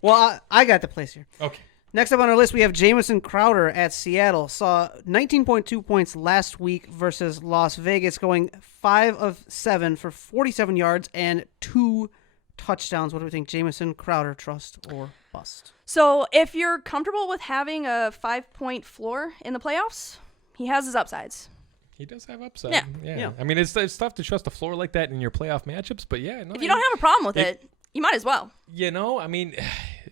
Well, I got the place here. Okay. Next up on our list, we have Jamison Crowder at Seattle. Saw 19.2 points last week versus Las Vegas, going 5 of 7 for 47 yards and 2 touchdowns. What do we think? Jamison Crowder, trust or bust? So if you're comfortable with having a 5-point floor in the playoffs, he has his upsides. He does have upside. Yeah. I mean, it's tough to trust a floor like that in your playoff matchups, but yeah. No, if you don't have a problem with it, you might as well. You know, I mean,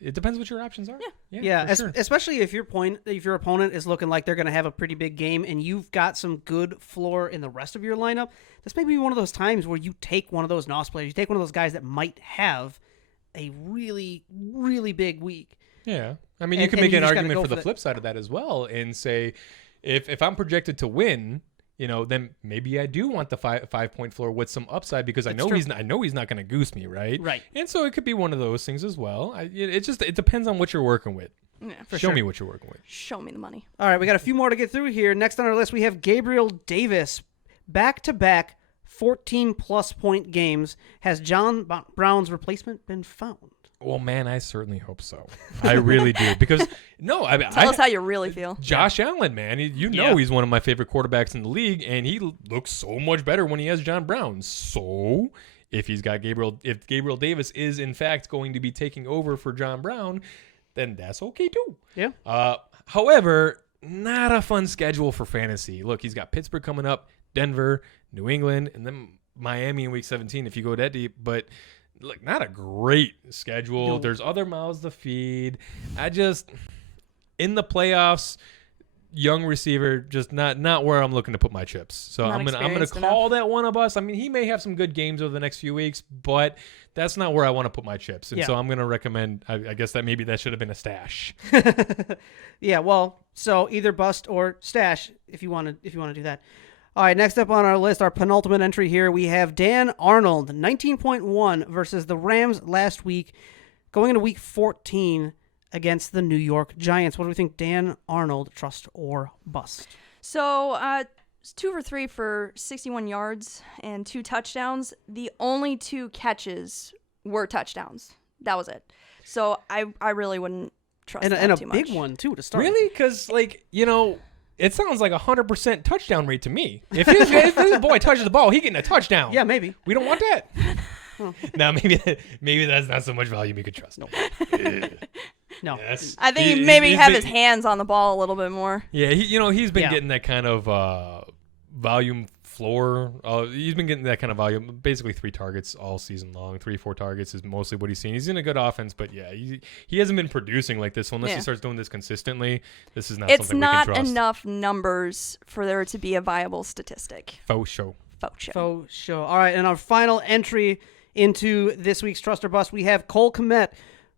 it depends what your options are. Yeah, sure. Especially if your opponent is looking like they're going to have a pretty big game and you've got some good floor in the rest of your lineup. This may be one of those times where you take one of those NOS players, you take one of those guys that might have a really, really big week. Yeah. I mean, you can make an argument for the flip side of that as well and say, if I'm projected to win, then maybe I do want the 5-point floor with some upside because I know he's not going to goose me, right? Right. And so it could be one of those things as well. It depends on what you're working with. Yeah, Show me what you're working with. Show me the money. All right, we got a few more to get through here. Next on our list, we have Gabriel Davis, back-to-back 14-plus point games. Has John Brown's replacement been found? Well, man, I certainly hope so. I really do. Because, tell us how you really feel. Josh Allen, man. He's one of my favorite quarterbacks in the league, and he looks so much better when he has John Brown. So, if Gabriel Davis is, in fact, going to be taking over for John Brown, then that's okay, too. Yeah. However, not a fun schedule for fantasy. Look, he's got Pittsburgh coming up, Denver, New England, and then Miami in Week 17 if you go that deep. But look, not a great schedule. No. There's other mouths to feed. In the playoffs, young receiver, just not where I'm looking to put my chips. So I'm gonna call that one a bust. I mean, he may have some good games over the next few weeks, but that's not where I want to put my chips. And so I'm gonna recommend. I guess that maybe that should have been a stash. Yeah. Well, so either bust or stash if you want to do that. All right, next up on our list, our penultimate entry here, we have Dan Arnold, 19.1 versus the Rams last week, going into Week 14 against the New York Giants. What do we think, Dan Arnold, trust or bust? So, 2 for 3 for 61 yards and 2 touchdowns. The only 2 catches were touchdowns. That was it. So, I really wouldn't trust that too much. And a big one, too, to start. Really? Because, it sounds like 100% touchdown rate to me. If this boy touches the ball, he getting a touchdown. Yeah, maybe. We don't want that. Now, maybe that's not so much value we could trust. No. No. I think he maybe have his hands on the ball a little bit more. Yeah, he's been getting that kind of volume floor. He's been getting that kind of volume. Basically 3 targets all season long. 3-4 targets is mostly what he's seen. He's in a good offense, but yeah, he hasn't been producing like this. So unless he starts doing this consistently, this is not something we can trust. It's not enough numbers for there to be a viable statistic. Faux show. All right, and our final entry into this week's Trust or Bust, we have Cole Kmet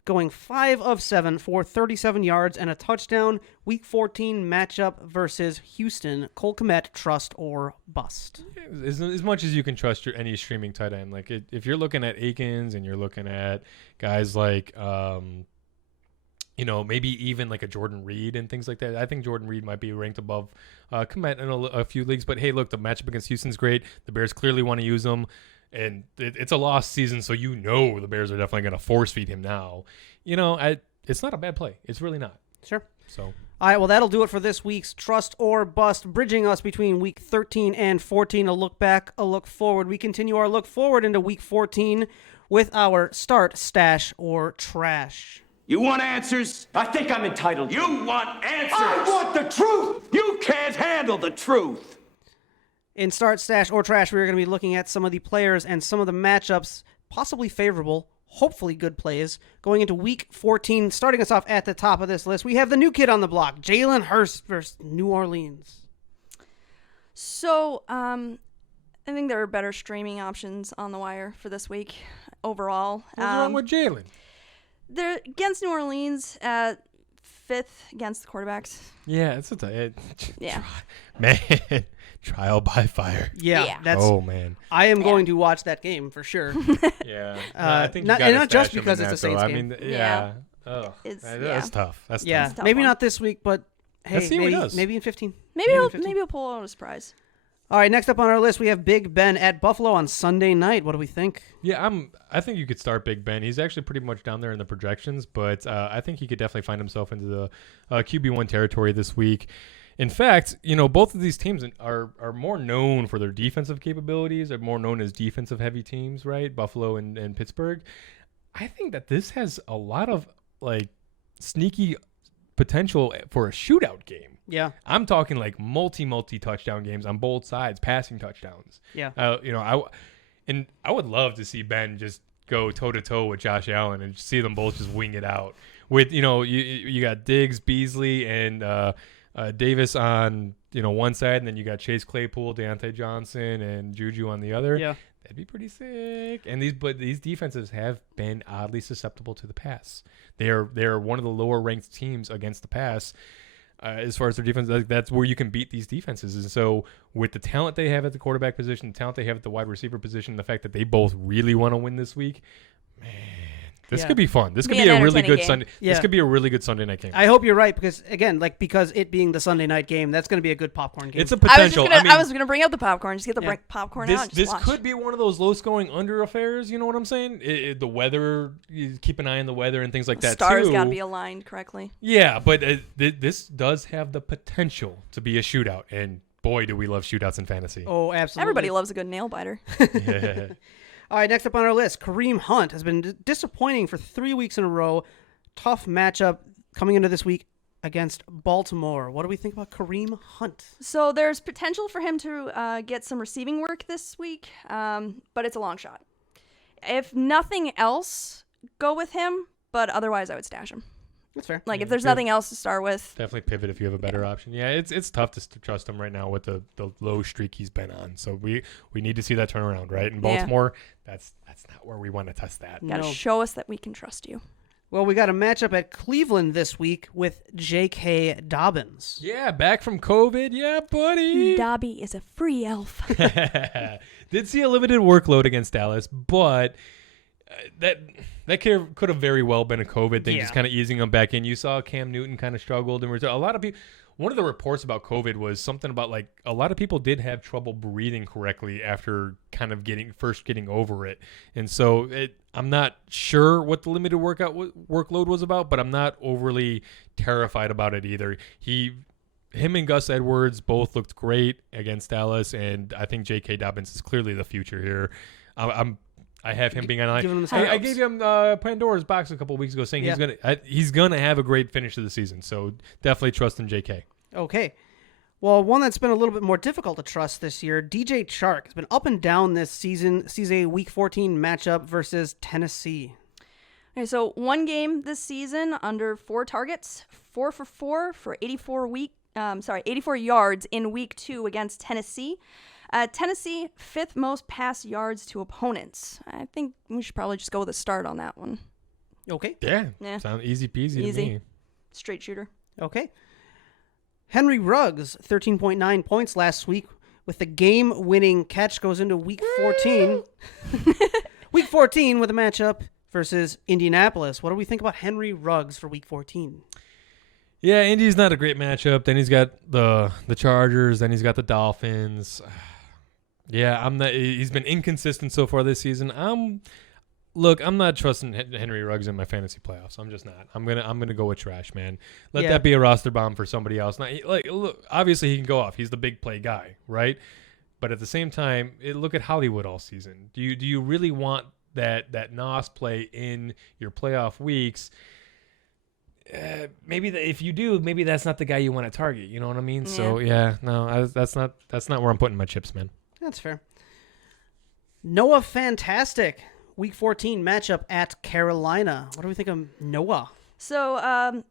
going 5 of 7 for 37 yards and a touchdown. Week 14 matchup versus Houston. Cole Kmet, trust or bust? As much as you can trust any streaming tight end. Like if you're looking at Akins and you're looking at guys like, maybe even like a Jordan Reed and things like that. I think Jordan Reed might be ranked above Kmet in a few leagues. But hey, look, the matchup against Houston's great. The Bears clearly want to use him. And it's a lost season, so the Bears are definitely going to force feed him now. It's not a bad play. It's really not. Sure. So. All right, well, that'll do it for this week's Trust or Bust, bridging us between Week 13 and 14. A look back, a look forward. We continue our look forward into Week 14 with our start, stash, or trash. You want answers? I think I'm entitled. You want answers? I want the truth! You can't handle the truth! In Start, Stash, or Trash, we're going to be looking at some of the players and some of the matchups, possibly favorable, hopefully good plays, going into Week 14. Starting us off at the top of this list, we have the new kid on the block, Jalen Hurts versus New Orleans. So, I think there are better streaming options on the wire for this week overall. What's wrong with Jalen? They're against New Orleans at 5th against the quarterbacks. Yeah, yeah. Man, trial by fire. Yeah. Man. I am going to watch that game for sure. Yeah. I think not just because it's a Saints game. I mean, yeah. Oh, that's tough. That's tough. Yeah, maybe not this week, but hey, maybe in 15. Maybe he'll pull out a surprise. All right, next up on our list, we have Big Ben at Buffalo on Sunday night. What do we think? Yeah, I think you could start Big Ben. He's actually pretty much down there in the projections, but I think he could definitely find himself into the QB1 territory this week. In fact, both of these teams are more known for their defensive capabilities, are more known as defensive-heavy teams, right? Buffalo and Pittsburgh. I think that this has a lot of, sneaky potential for a shootout game. Yeah. I'm talking multi touchdown games on both sides, passing touchdowns. Yeah. I would love to see Ben just go toe to toe with Josh Allen and see them both just wing it out. With you got Diggs, Beasley, and Davis on one side, and then you got Chase Claypool, Deontay Johnson, and Juju on the other. Yeah. That'd be pretty sick. And these defenses have been oddly susceptible to the pass. They're one of the lower ranked teams against the pass. As far as their defense, that's where you can beat these defenses. And so with the talent they have at the quarterback position, the talent they have at the wide receiver position, the fact that they both really want to win this week, man, this could be fun. This could be a really good Sunday. This could be a really good Sunday night game. I hope you're right because because it being the Sunday night game, that's going to be a good popcorn game. It's a potential. I was gonna bring up the popcorn. Just get the popcorn out. This could be one of those low-scoring under affairs. You know what I'm saying? The weather. You keep an eye on the weather and things like that. Stars too. got to be aligned correctly. Yeah, but this does have the potential to be a shootout, and boy, do we love shootouts in fantasy. Oh, absolutely. Everybody loves a good nail biter. Yeah. All right, next up on our list, Kareem Hunt has been disappointing for 3 weeks in a row. Tough matchup coming into this week against Baltimore. What do we think about Kareem Hunt? So there's potential for him to get some receiving work this week, but it's a long shot. If nothing else, go with him, but otherwise I would stash him. That's fair. Like, if there's nothing else to start with. Definitely pivot if you have a better option. Yeah, it's tough to trust him right now with the low streak he's been on. So we need to see that turnaround, right? In Baltimore, that's not where we want to test that. Got to show us that we can trust you. Well, we got a matchup at Cleveland this week with J.K. Dobbins. Yeah, back from COVID. Yeah, buddy. Dobby is a free elf. Did see a limited workload against Dallas, but that could have very well been a COVID thing, just kind of easing him back in. You saw Cam Newton kind of struggled, and a lot of people. One of the reports about COVID was something about like a lot of people did have trouble breathing correctly after kind of getting over it, and so I'm not sure what the limited workload was about, but I'm not overly terrified about it either. Him and Gus Edwards both looked great against Dallas, and I think J.K. Dobbins is clearly the future here. I have him being on. I gave him Pandora's box a couple of weeks ago, saying he's gonna have a great finish of the season. So definitely trust in JK. Okay, well, one that's been a little bit more difficult to trust this year, DJ Chark has been up and down this season. Sees a Week 14 matchup versus Tennessee. Okay, so one game this season under 4 targets, 4 for 4 for 84 yards in Week 2 against Tennessee. Tennessee, 5th most pass yards to opponents. I think we should probably just go with a start on that one. Okay. Yeah. Sound easy peasy to me. Straight shooter. Okay. Henry Ruggs, 13.9 points last week with the game-winning catch, goes into Week 14. Week 14 with a matchup versus Indianapolis. What do we think about Henry Ruggs for Week 14? Yeah, Indy's not a great matchup. Then he's got the Chargers. Then he's got the Dolphins. Yeah, he's been inconsistent so far this season. I'm not trusting Henry Ruggs in my fantasy playoffs. I'm just not. I'm gonna go with trash, man. Let that be a roster bomb for somebody else. Look, obviously he can go off. He's the big play guy, right? But at the same time, look at Hollywood all season. Do you really want that NOS play in your playoff weeks? Maybe if you do, maybe that's not the guy you want to target. You know what I mean? Yeah. So that's not where I'm putting my chips, man. That's fair. Noah Fantastic, Week 14 matchup at Carolina. What do we think of Noah? So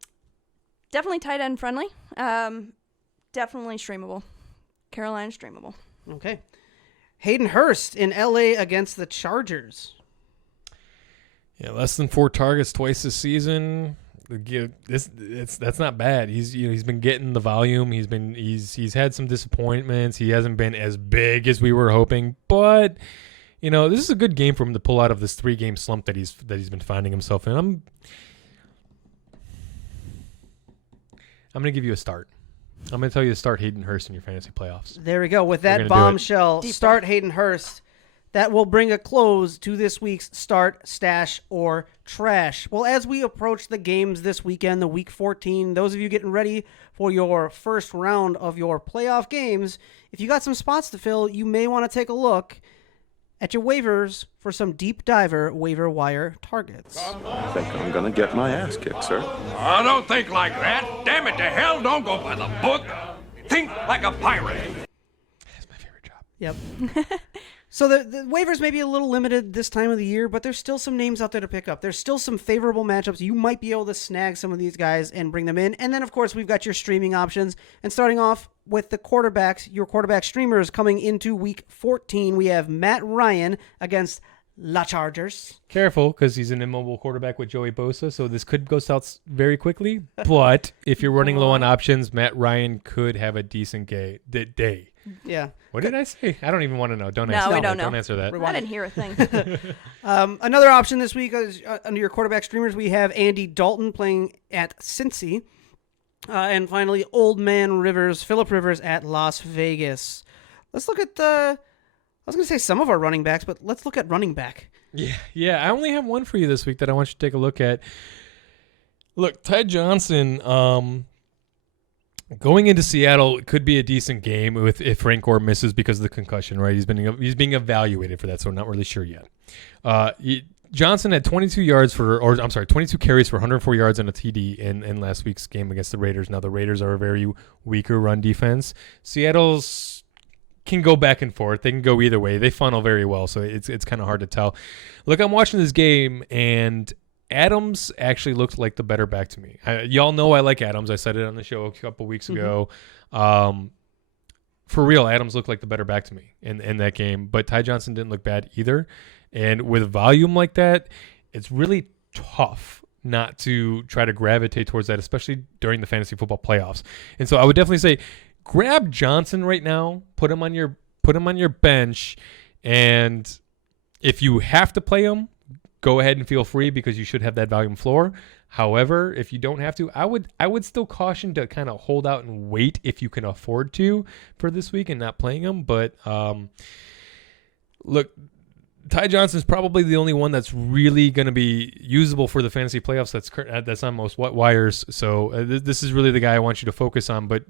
definitely tight end friendly. Definitely streamable. Carolina streamable. Okay. Hayden Hurst in LA against the Chargers. Yeah, less than 4 targets twice this season. That's not bad. He's been getting the volume. He's had some disappointments. He hasn't been as big as we were hoping, but this is a good game for him to pull out of this 3-game slump that he's been finding himself in. I'm gonna give you a start. I'm gonna tell you to start Hayden Hurst in your fantasy playoffs. There we go. With that bombshell, start Hayden Hurst. That will bring a close to this week's Start, Stash, or Trash. Well, as we approach the games this weekend, the Week 14, those of you getting ready for your first round of your playoff games, if you got some spots to fill, you may want to take a look at your waivers for some deep diver waiver wire targets. I think I'm going to get my ass kicked, sir. I don't think like that. Damn it to hell, don't go by the book. Think like a pirate. Yep. So the waivers may be a little limited this time of the year, but there's still some names out there to pick up. There's still some favorable matchups. You might be able to snag some of these guys and bring them in. And then, of course, we've got your streaming options. And starting off with the quarterbacks, your quarterback streamers coming into Week 14, we have Matt Ryan against La Chargers. Careful, because he's an immobile quarterback with Joey Bosa, so this could go south very quickly. But if you're running low on options, Matt Ryan could have a decent day. Yeah. What did I say? I don't even want to know. Don't no, answer we that. don't know. Don't answer that. I didn't hear a thing. Another option this week is under your quarterback streamers, we have Andy Dalton playing at Cincy. And finally, Phillip Rivers at Las Vegas. Let's look at I was going to say some of our running backs, but let's look at running back. Yeah. I only have one for you this week that I want you to take a look at. Look, Ty Johnson, going into Seattle, it could be a decent game if Frank Gore misses because of the concussion, right? He's being evaluated for that, so I'm not really sure yet. Johnson had 22 carries for 104 yards and a TD in last week's game against the Raiders. Now the Raiders are a very weaker run defense. Seattle's can go back and forth. They can go either way. They funnel very well, so it's kind of hard to tell. Look, I'm watching this game, and Adams actually looked like the better back to me. Y'all know I like Adams. I said it on the show a couple weeks ago. For real, Adams looked like the better back to me in that game, but Ty Johnson didn't look bad either. And with volume like that, it's really tough not to try to gravitate towards that, especially during the fantasy football playoffs. And so I would definitely say grab Johnson right now, put him on your bench, and if you have to play him, go ahead and feel free because you should have that volume floor. However, if you don't have to, I would still caution to kind of hold out and wait if you can afford to for this week and not playing him. But look, Ty Johnson's probably the only one that's really going to be usable for the fantasy playoffs. That's on most wires. So this is really the guy I want you to focus on. But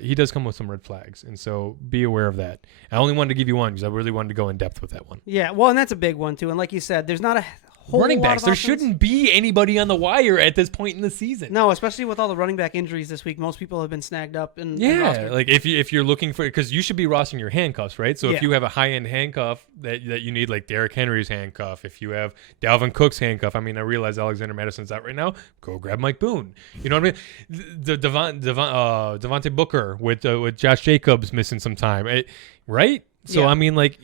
he does come with some red flags, and so be aware of that. I only wanted to give you one because I really wanted to go in depth with that one. Yeah, well, and that's a big one too. And like you said, there's not a whole running lot backs. of There options. shouldn't be anybody on the wire at this point in the season. No, especially with all the running back injuries this week. Most people have been snagged up. And rostered. Like if you're looking for, because you should be rostering your handcuffs, right? So if you have a high end handcuff that you need, like Derrick Henry's handcuff, if you have Dalvin Cook's handcuff, I mean, I realize Alexander Madison's out right now. Go grab Mike Boone. You know what I mean? The Devontae Booker with Josh Jacobs missing some time, right? So I mean, like,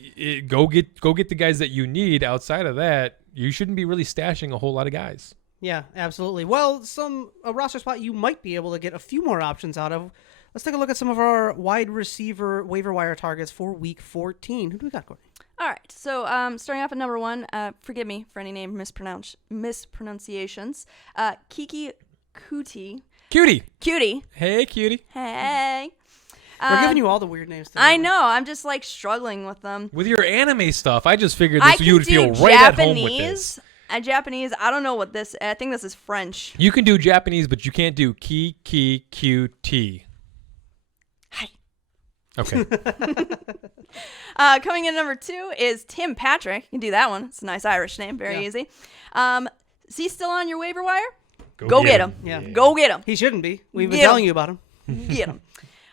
go get the guys that you need. Outside of that, you shouldn't be really stashing a whole lot of guys. Yeah, absolutely. Well, a roster spot you might be able to get a few more options out of. Let's take a look at some of our wide receiver waiver wire targets for Week 14. Who do we got, Courtney? All right, so starting off at number one, forgive me for any name mispronunciations. Kiki Cutie. Cutie. Hey, Cutie. Hey. We're giving you all the weird names today. I know. I'm just like struggling with them. With your anime stuff, I just figured you would feel right at home with this. Japanese, I don't know what this. I think this is French. You can do Japanese, but you can't do QT. Hi. Okay. Coming in number two is Tim Patrick. You can do that one. It's a nice Irish name. Very easy. Is he still on your waiver wire? Go get him. Yeah. Go get him. He shouldn't be. We've been telling you about him. Get him.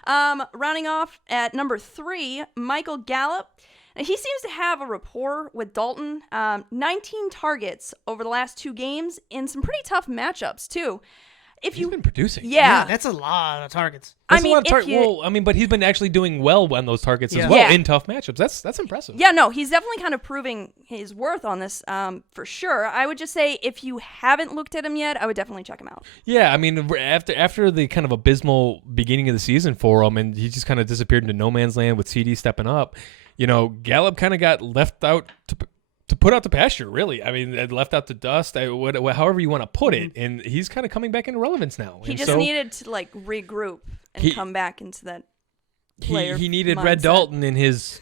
Rounding off at number 3, Michael Gallup. Now, he seems to have a rapport with Dalton. 19 targets over the last 2 games in some pretty tough matchups, too. He's been producing. Yeah. That's a lot of targets. But he's been actually doing well on those targets as well in tough matchups. That's impressive. Yeah, no, he's definitely kind of proving his worth on this for sure. I would just say if you haven't looked at him yet, I would definitely check him out. Yeah, I mean, after the kind of abysmal beginning of the season for him, and he just kind of disappeared into no man's land with CD stepping up, Gallup kind of got left out to put out the pasture, really. I mean, left out to dust, however you want to put it, and he's kind of coming back into relevance now. He just needed to regroup and come back into that player. He needed mindset. Red Dalton in his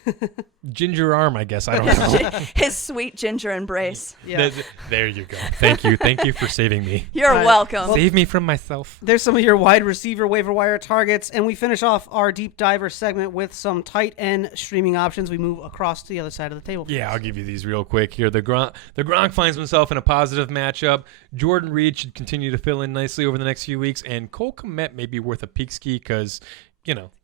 ginger arm, I guess. I don't know. His sweet ginger embrace. Yeah. There you go. Thank you for saving me. You're welcome. Save me from myself. There's some of your wide receiver waiver wire targets, and we finish off our deep diver segment with some tight end streaming options. We move across to the other side of the table. Yeah, I'll give you these real quick here. The Gronk finds himself in a positive matchup. Jordan Reed should continue to fill in nicely over the next few weeks, and Cole Kmet may be worth a peek ski because,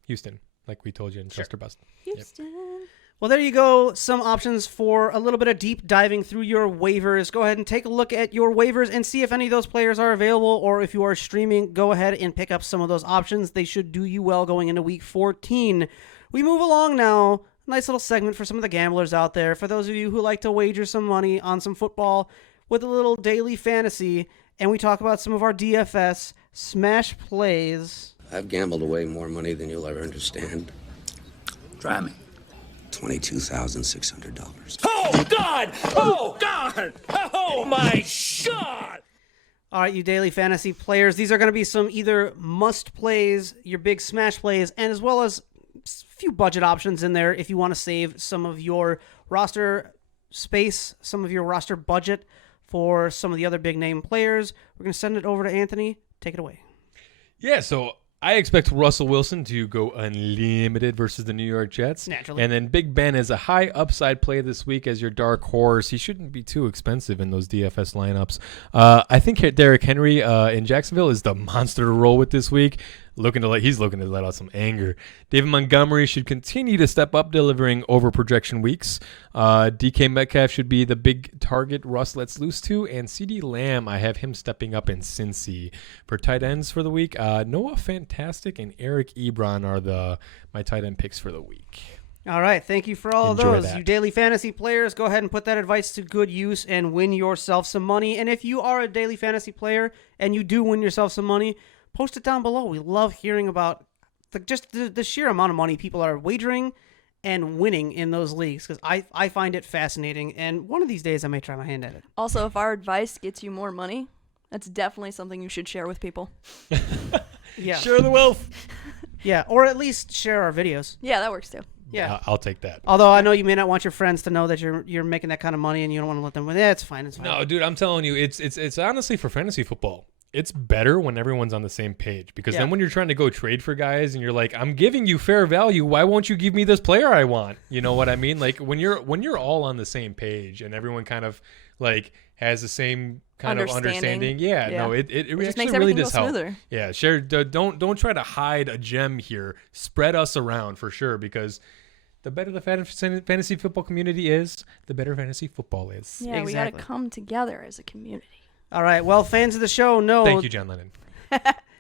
Houston. Like we told you in Chester Bust. Houston. Yep. Well, there you go. Some options for a little bit of deep diving through your waivers. Go ahead and take a look at your waivers and see if any of those players are available, or if you are streaming, go ahead and pick up some of those options. They should do you well going into Week 14. We move along now. Nice little segment for some of the gamblers out there. For those of you who like to wager some money on some football with a little daily fantasy, and we talk about some of our DFS Smash Plays. I've gambled away more money than you'll ever understand. Try me. $22,600. Oh, God! Oh, God! Oh, my God! All right, you daily fantasy players, these are going to be some either must plays, your big smash plays, and as well as a few budget options in there if you want to save some of your roster space, some of your roster budget for some of the other big name players. We're going to send it over to Anthony. Take it away. Yeah, so I expect Russell Wilson to go unlimited versus the New York Jets. Naturally. And then Big Ben is a high upside play this week as your dark horse. He shouldn't be too expensive in those DFS lineups. I think Derrick Henry in Jacksonville is the monster to roll with this week. He's looking to let out some anger. David Montgomery should continue to step up, delivering over projection weeks. DK Metcalf should be the big target Russ lets loose to, and CeeDee Lamb, I have him stepping up in Cincy. For tight ends for the week, Noah Fantastic and Eric Ebron are my tight end picks for the week. All right, thank you for all Enjoy of those. that. You daily fantasy players, go ahead and put that advice to good use and win yourself some money. And if you are a daily fantasy player and you do win yourself some money, post it down below. We love hearing about the sheer amount of money people are wagering and winning in those leagues, because I find it fascinating, and one of these days I may try my hand at it. Also, if our advice gets you more money, that's definitely something you should share with people. Yeah. Share the wealth. Yeah, or at least share our videos. Yeah, that works too. Yeah, I'll take that. Although I know you may not want your friends to know that you're making that kind of money, and you don't want to let them win. Yeah, it's fine. It's fine. No, dude, I'm telling you, it's honestly for fantasy football. It's better when everyone's on the same page, because then when you're trying to go trade for guys and you're like, I'm giving you fair value, why won't you give me this player I want? You know what I mean? Like when you're all on the same page and everyone kind of like has the same kind of understanding. Yeah. No, it just actually makes really everything does go help. smoother. Yeah, share. Don't try to hide a gem here. Spread us around for sure, because the better the fantasy football community is, the better fantasy football is. Yeah, we got to come together as a community. All right. Well, fans of the show know. Thank you, John Lennon.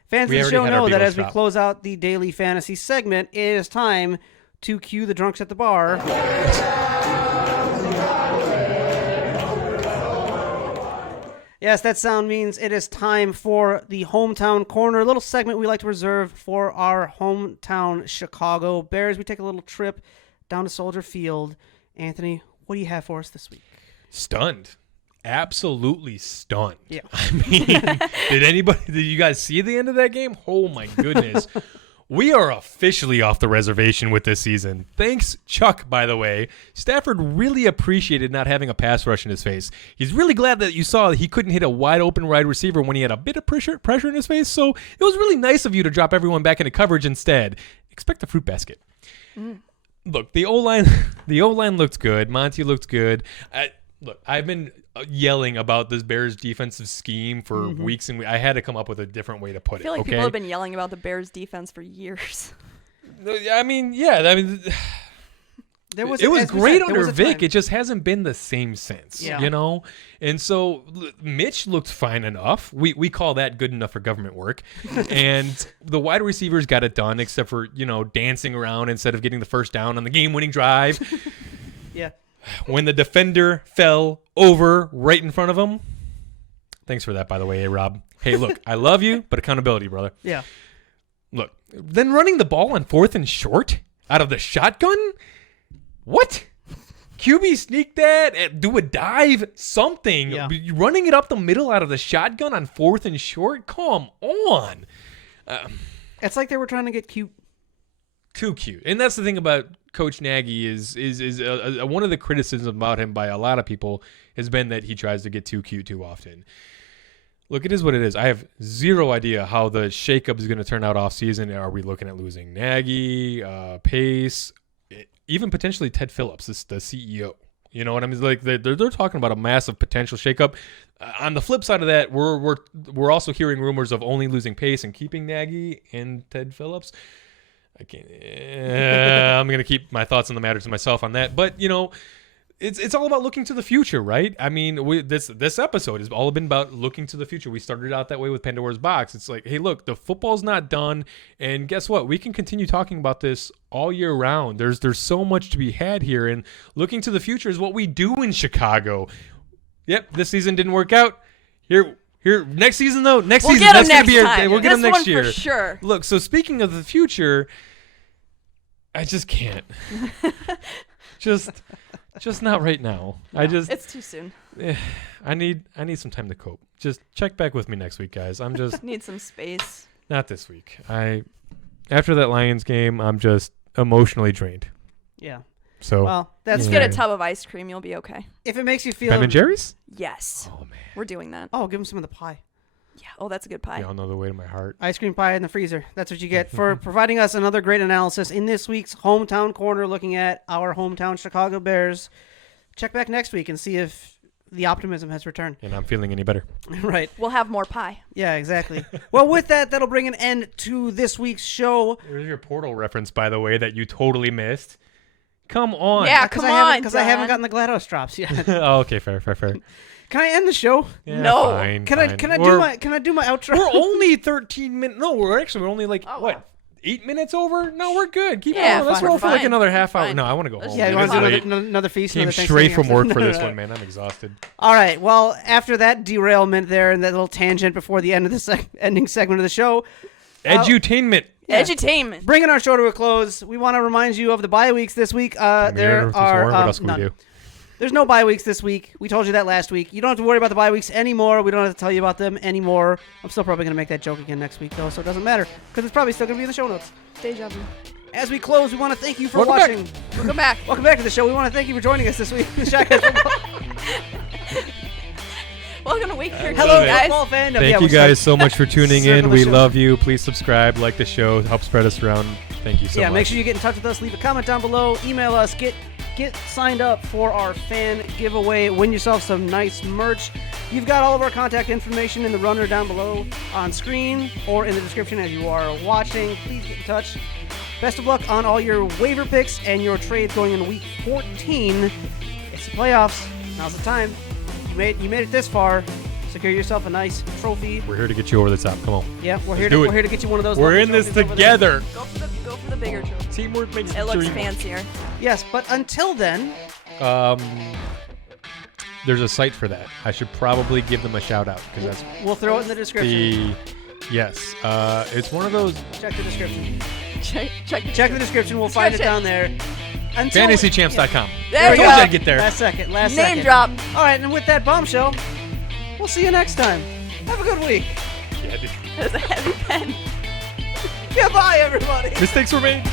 Fans of the show know that as we close out the daily fantasy segment, it is time to cue the drunks at the bar. Yes, that sound means it is time for the Hometown Corner, a little segment we like to reserve for our hometown Chicago Bears. We take a little trip down to Soldier Field. Anthony, what do you have for us this week? Stunned. Absolutely stunned. Yeah. I mean, did you guys see the end of that game? Oh my goodness. We are officially off the reservation with this season. Thanks, Chuck, by the way. Stafford really appreciated not having a pass rush in his face. He's really glad that you saw he couldn't hit a wide open wide receiver when he had a bit of pressure in his face. So it was really nice of you to drop everyone back into coverage instead. Expect a fruit basket. Look, the O-line looked good. Monty looked good. Look, I've been yelling about this Bears defensive scheme for weeks, and I had to come up with a different way to put it. I feel like okay? people have been yelling about the Bears defense for years. I mean, yeah. I mean, it was great under Vic. It just hasn't been the same since, you know? And so Mitch looked fine enough. We call that good enough for government work. And the wide receivers got it done, except for, dancing around instead of getting the first down on the game-winning drive. Yeah. When the defender fell over right in front of him. Thanks for that, by the way, Rob. Hey, look, I love you, but accountability, brother. Yeah. Look, then running the ball on 4th and short out of the shotgun? What? QB sneak that, do a dive, something. Yeah. Running it up the middle out of the shotgun on 4th and short? Come on. It's like they were trying to get cute. Too cute. And that's the thing about Coach Nagy is one of the criticisms about him by a lot of people has been that he tries to get too cute too often. Look, it is what it is. I have zero idea how the shakeup is going to turn out off season. Are we looking at losing Nagy, Pace, even potentially Ted Phillips, the CEO? You know what I mean? Like they're talking about a massive potential shakeup. On the flip side of that, we're also hearing rumors of only losing Pace and keeping Nagy and Ted Phillips. I can't. I'm gonna keep my thoughts on the matter to myself on that. But it's all about looking to the future, right? I mean, this episode has all been about looking to the future. We started out that way with Pandora's Box. It's like, hey, look, the football's not done, and guess what? We can continue talking about this all year round. There's so much to be had here, and looking to the future is what we do in Chicago. Yep, this season didn't work out. Here. Next season though. We'll get that's them gonna be time. We'll get them next year for sure. Look, so speaking of the future, I just can't. just not right now. No, it's too soon. I need some time to cope. Just check back with me next week, guys. I'm just need some space. Not this week. After that Lions game, I'm just emotionally drained. Yeah. So well, just get a tub of ice cream. You'll be okay. If it makes you feel Ben and Jerry's? Yes. Oh man, we're doing that. Oh, give them some of the pie. Yeah. Oh, that's a good pie. Y'all know the way to my heart. Ice cream pie in the freezer. That's what you get for providing us another great analysis in this week's Hometown Corner, looking at our hometown Chicago Bears. Check back next week and see if the optimism has returned. And I'm feeling any better. Right. We'll have more pie. Yeah, exactly. Well, with that, that'll bring an end to this week's show. There's your Portal reference, by the way, that you totally missed. Come on. Yeah, come on, because I haven't gotten the GLaDOS drops yet. Oh, okay, fair. Can I end the show? Yeah, no. Fine, Can I do my outro? We're only 13 minutes. No, we're only like 8 minutes over? No, we're good. Keep going. Let's roll for like another half hour. No, I want to go home. Yeah, you want to do another feast? Came straight from work for this one, man. I'm exhausted. All right. Well, after that derailment there and that little tangent before the end of the ending segment of the show, edutainment. Yeah. Edutainment. Bringing our show to a close, we want to remind you of the bye weeks this week. There are what else can we do? There's no bye weeks this week. We told you that last week. You don't have to worry about the bye weeks anymore. We don't have to tell you about them anymore. I'm still probably going to make that joke again next week, though, so it doesn't matter because it's probably still going to be in the show notes. Deja vu. As we close, we want to thank you for watching. Welcome back. Welcome back to the show. We want to thank you for joining us this week. Welcome to Week 13, Hello, guys. football fandom. Thank you guys so much for tuning in. We show. love you. Please subscribe, like the show, help spread us around. Thank you so much. Yeah, make sure you get in touch with us. Leave a comment down below. Email us. Get signed up for our fan giveaway. Win yourself some nice merch. You've got all of our contact information in the runner down below on screen or in the description as you are watching. Please get in touch. Best of luck on all your waiver picks and your trades going into Week 14. It's the playoffs. Now's the time. You made it this far. Secure yourself a nice trophy. We're here to get you over the top. Come on. Yeah, we're here to get you one of those. We're in this together. Go for the bigger trophy. Teamwork makes it looks fancier. Yes, but until then, there's a site for that. I should probably give them a shout out because we'll throw it in the description. Yes, it's one of those. Check the description. Check the description. We'll find it down there. FantasyChamps.com. There we go. I get there. Last second. Name drop. All right, and with that bombshell, we'll see you next time. Have a good week. Yeah, There's a heavy pen. Goodbye, everybody. Mistakes were made.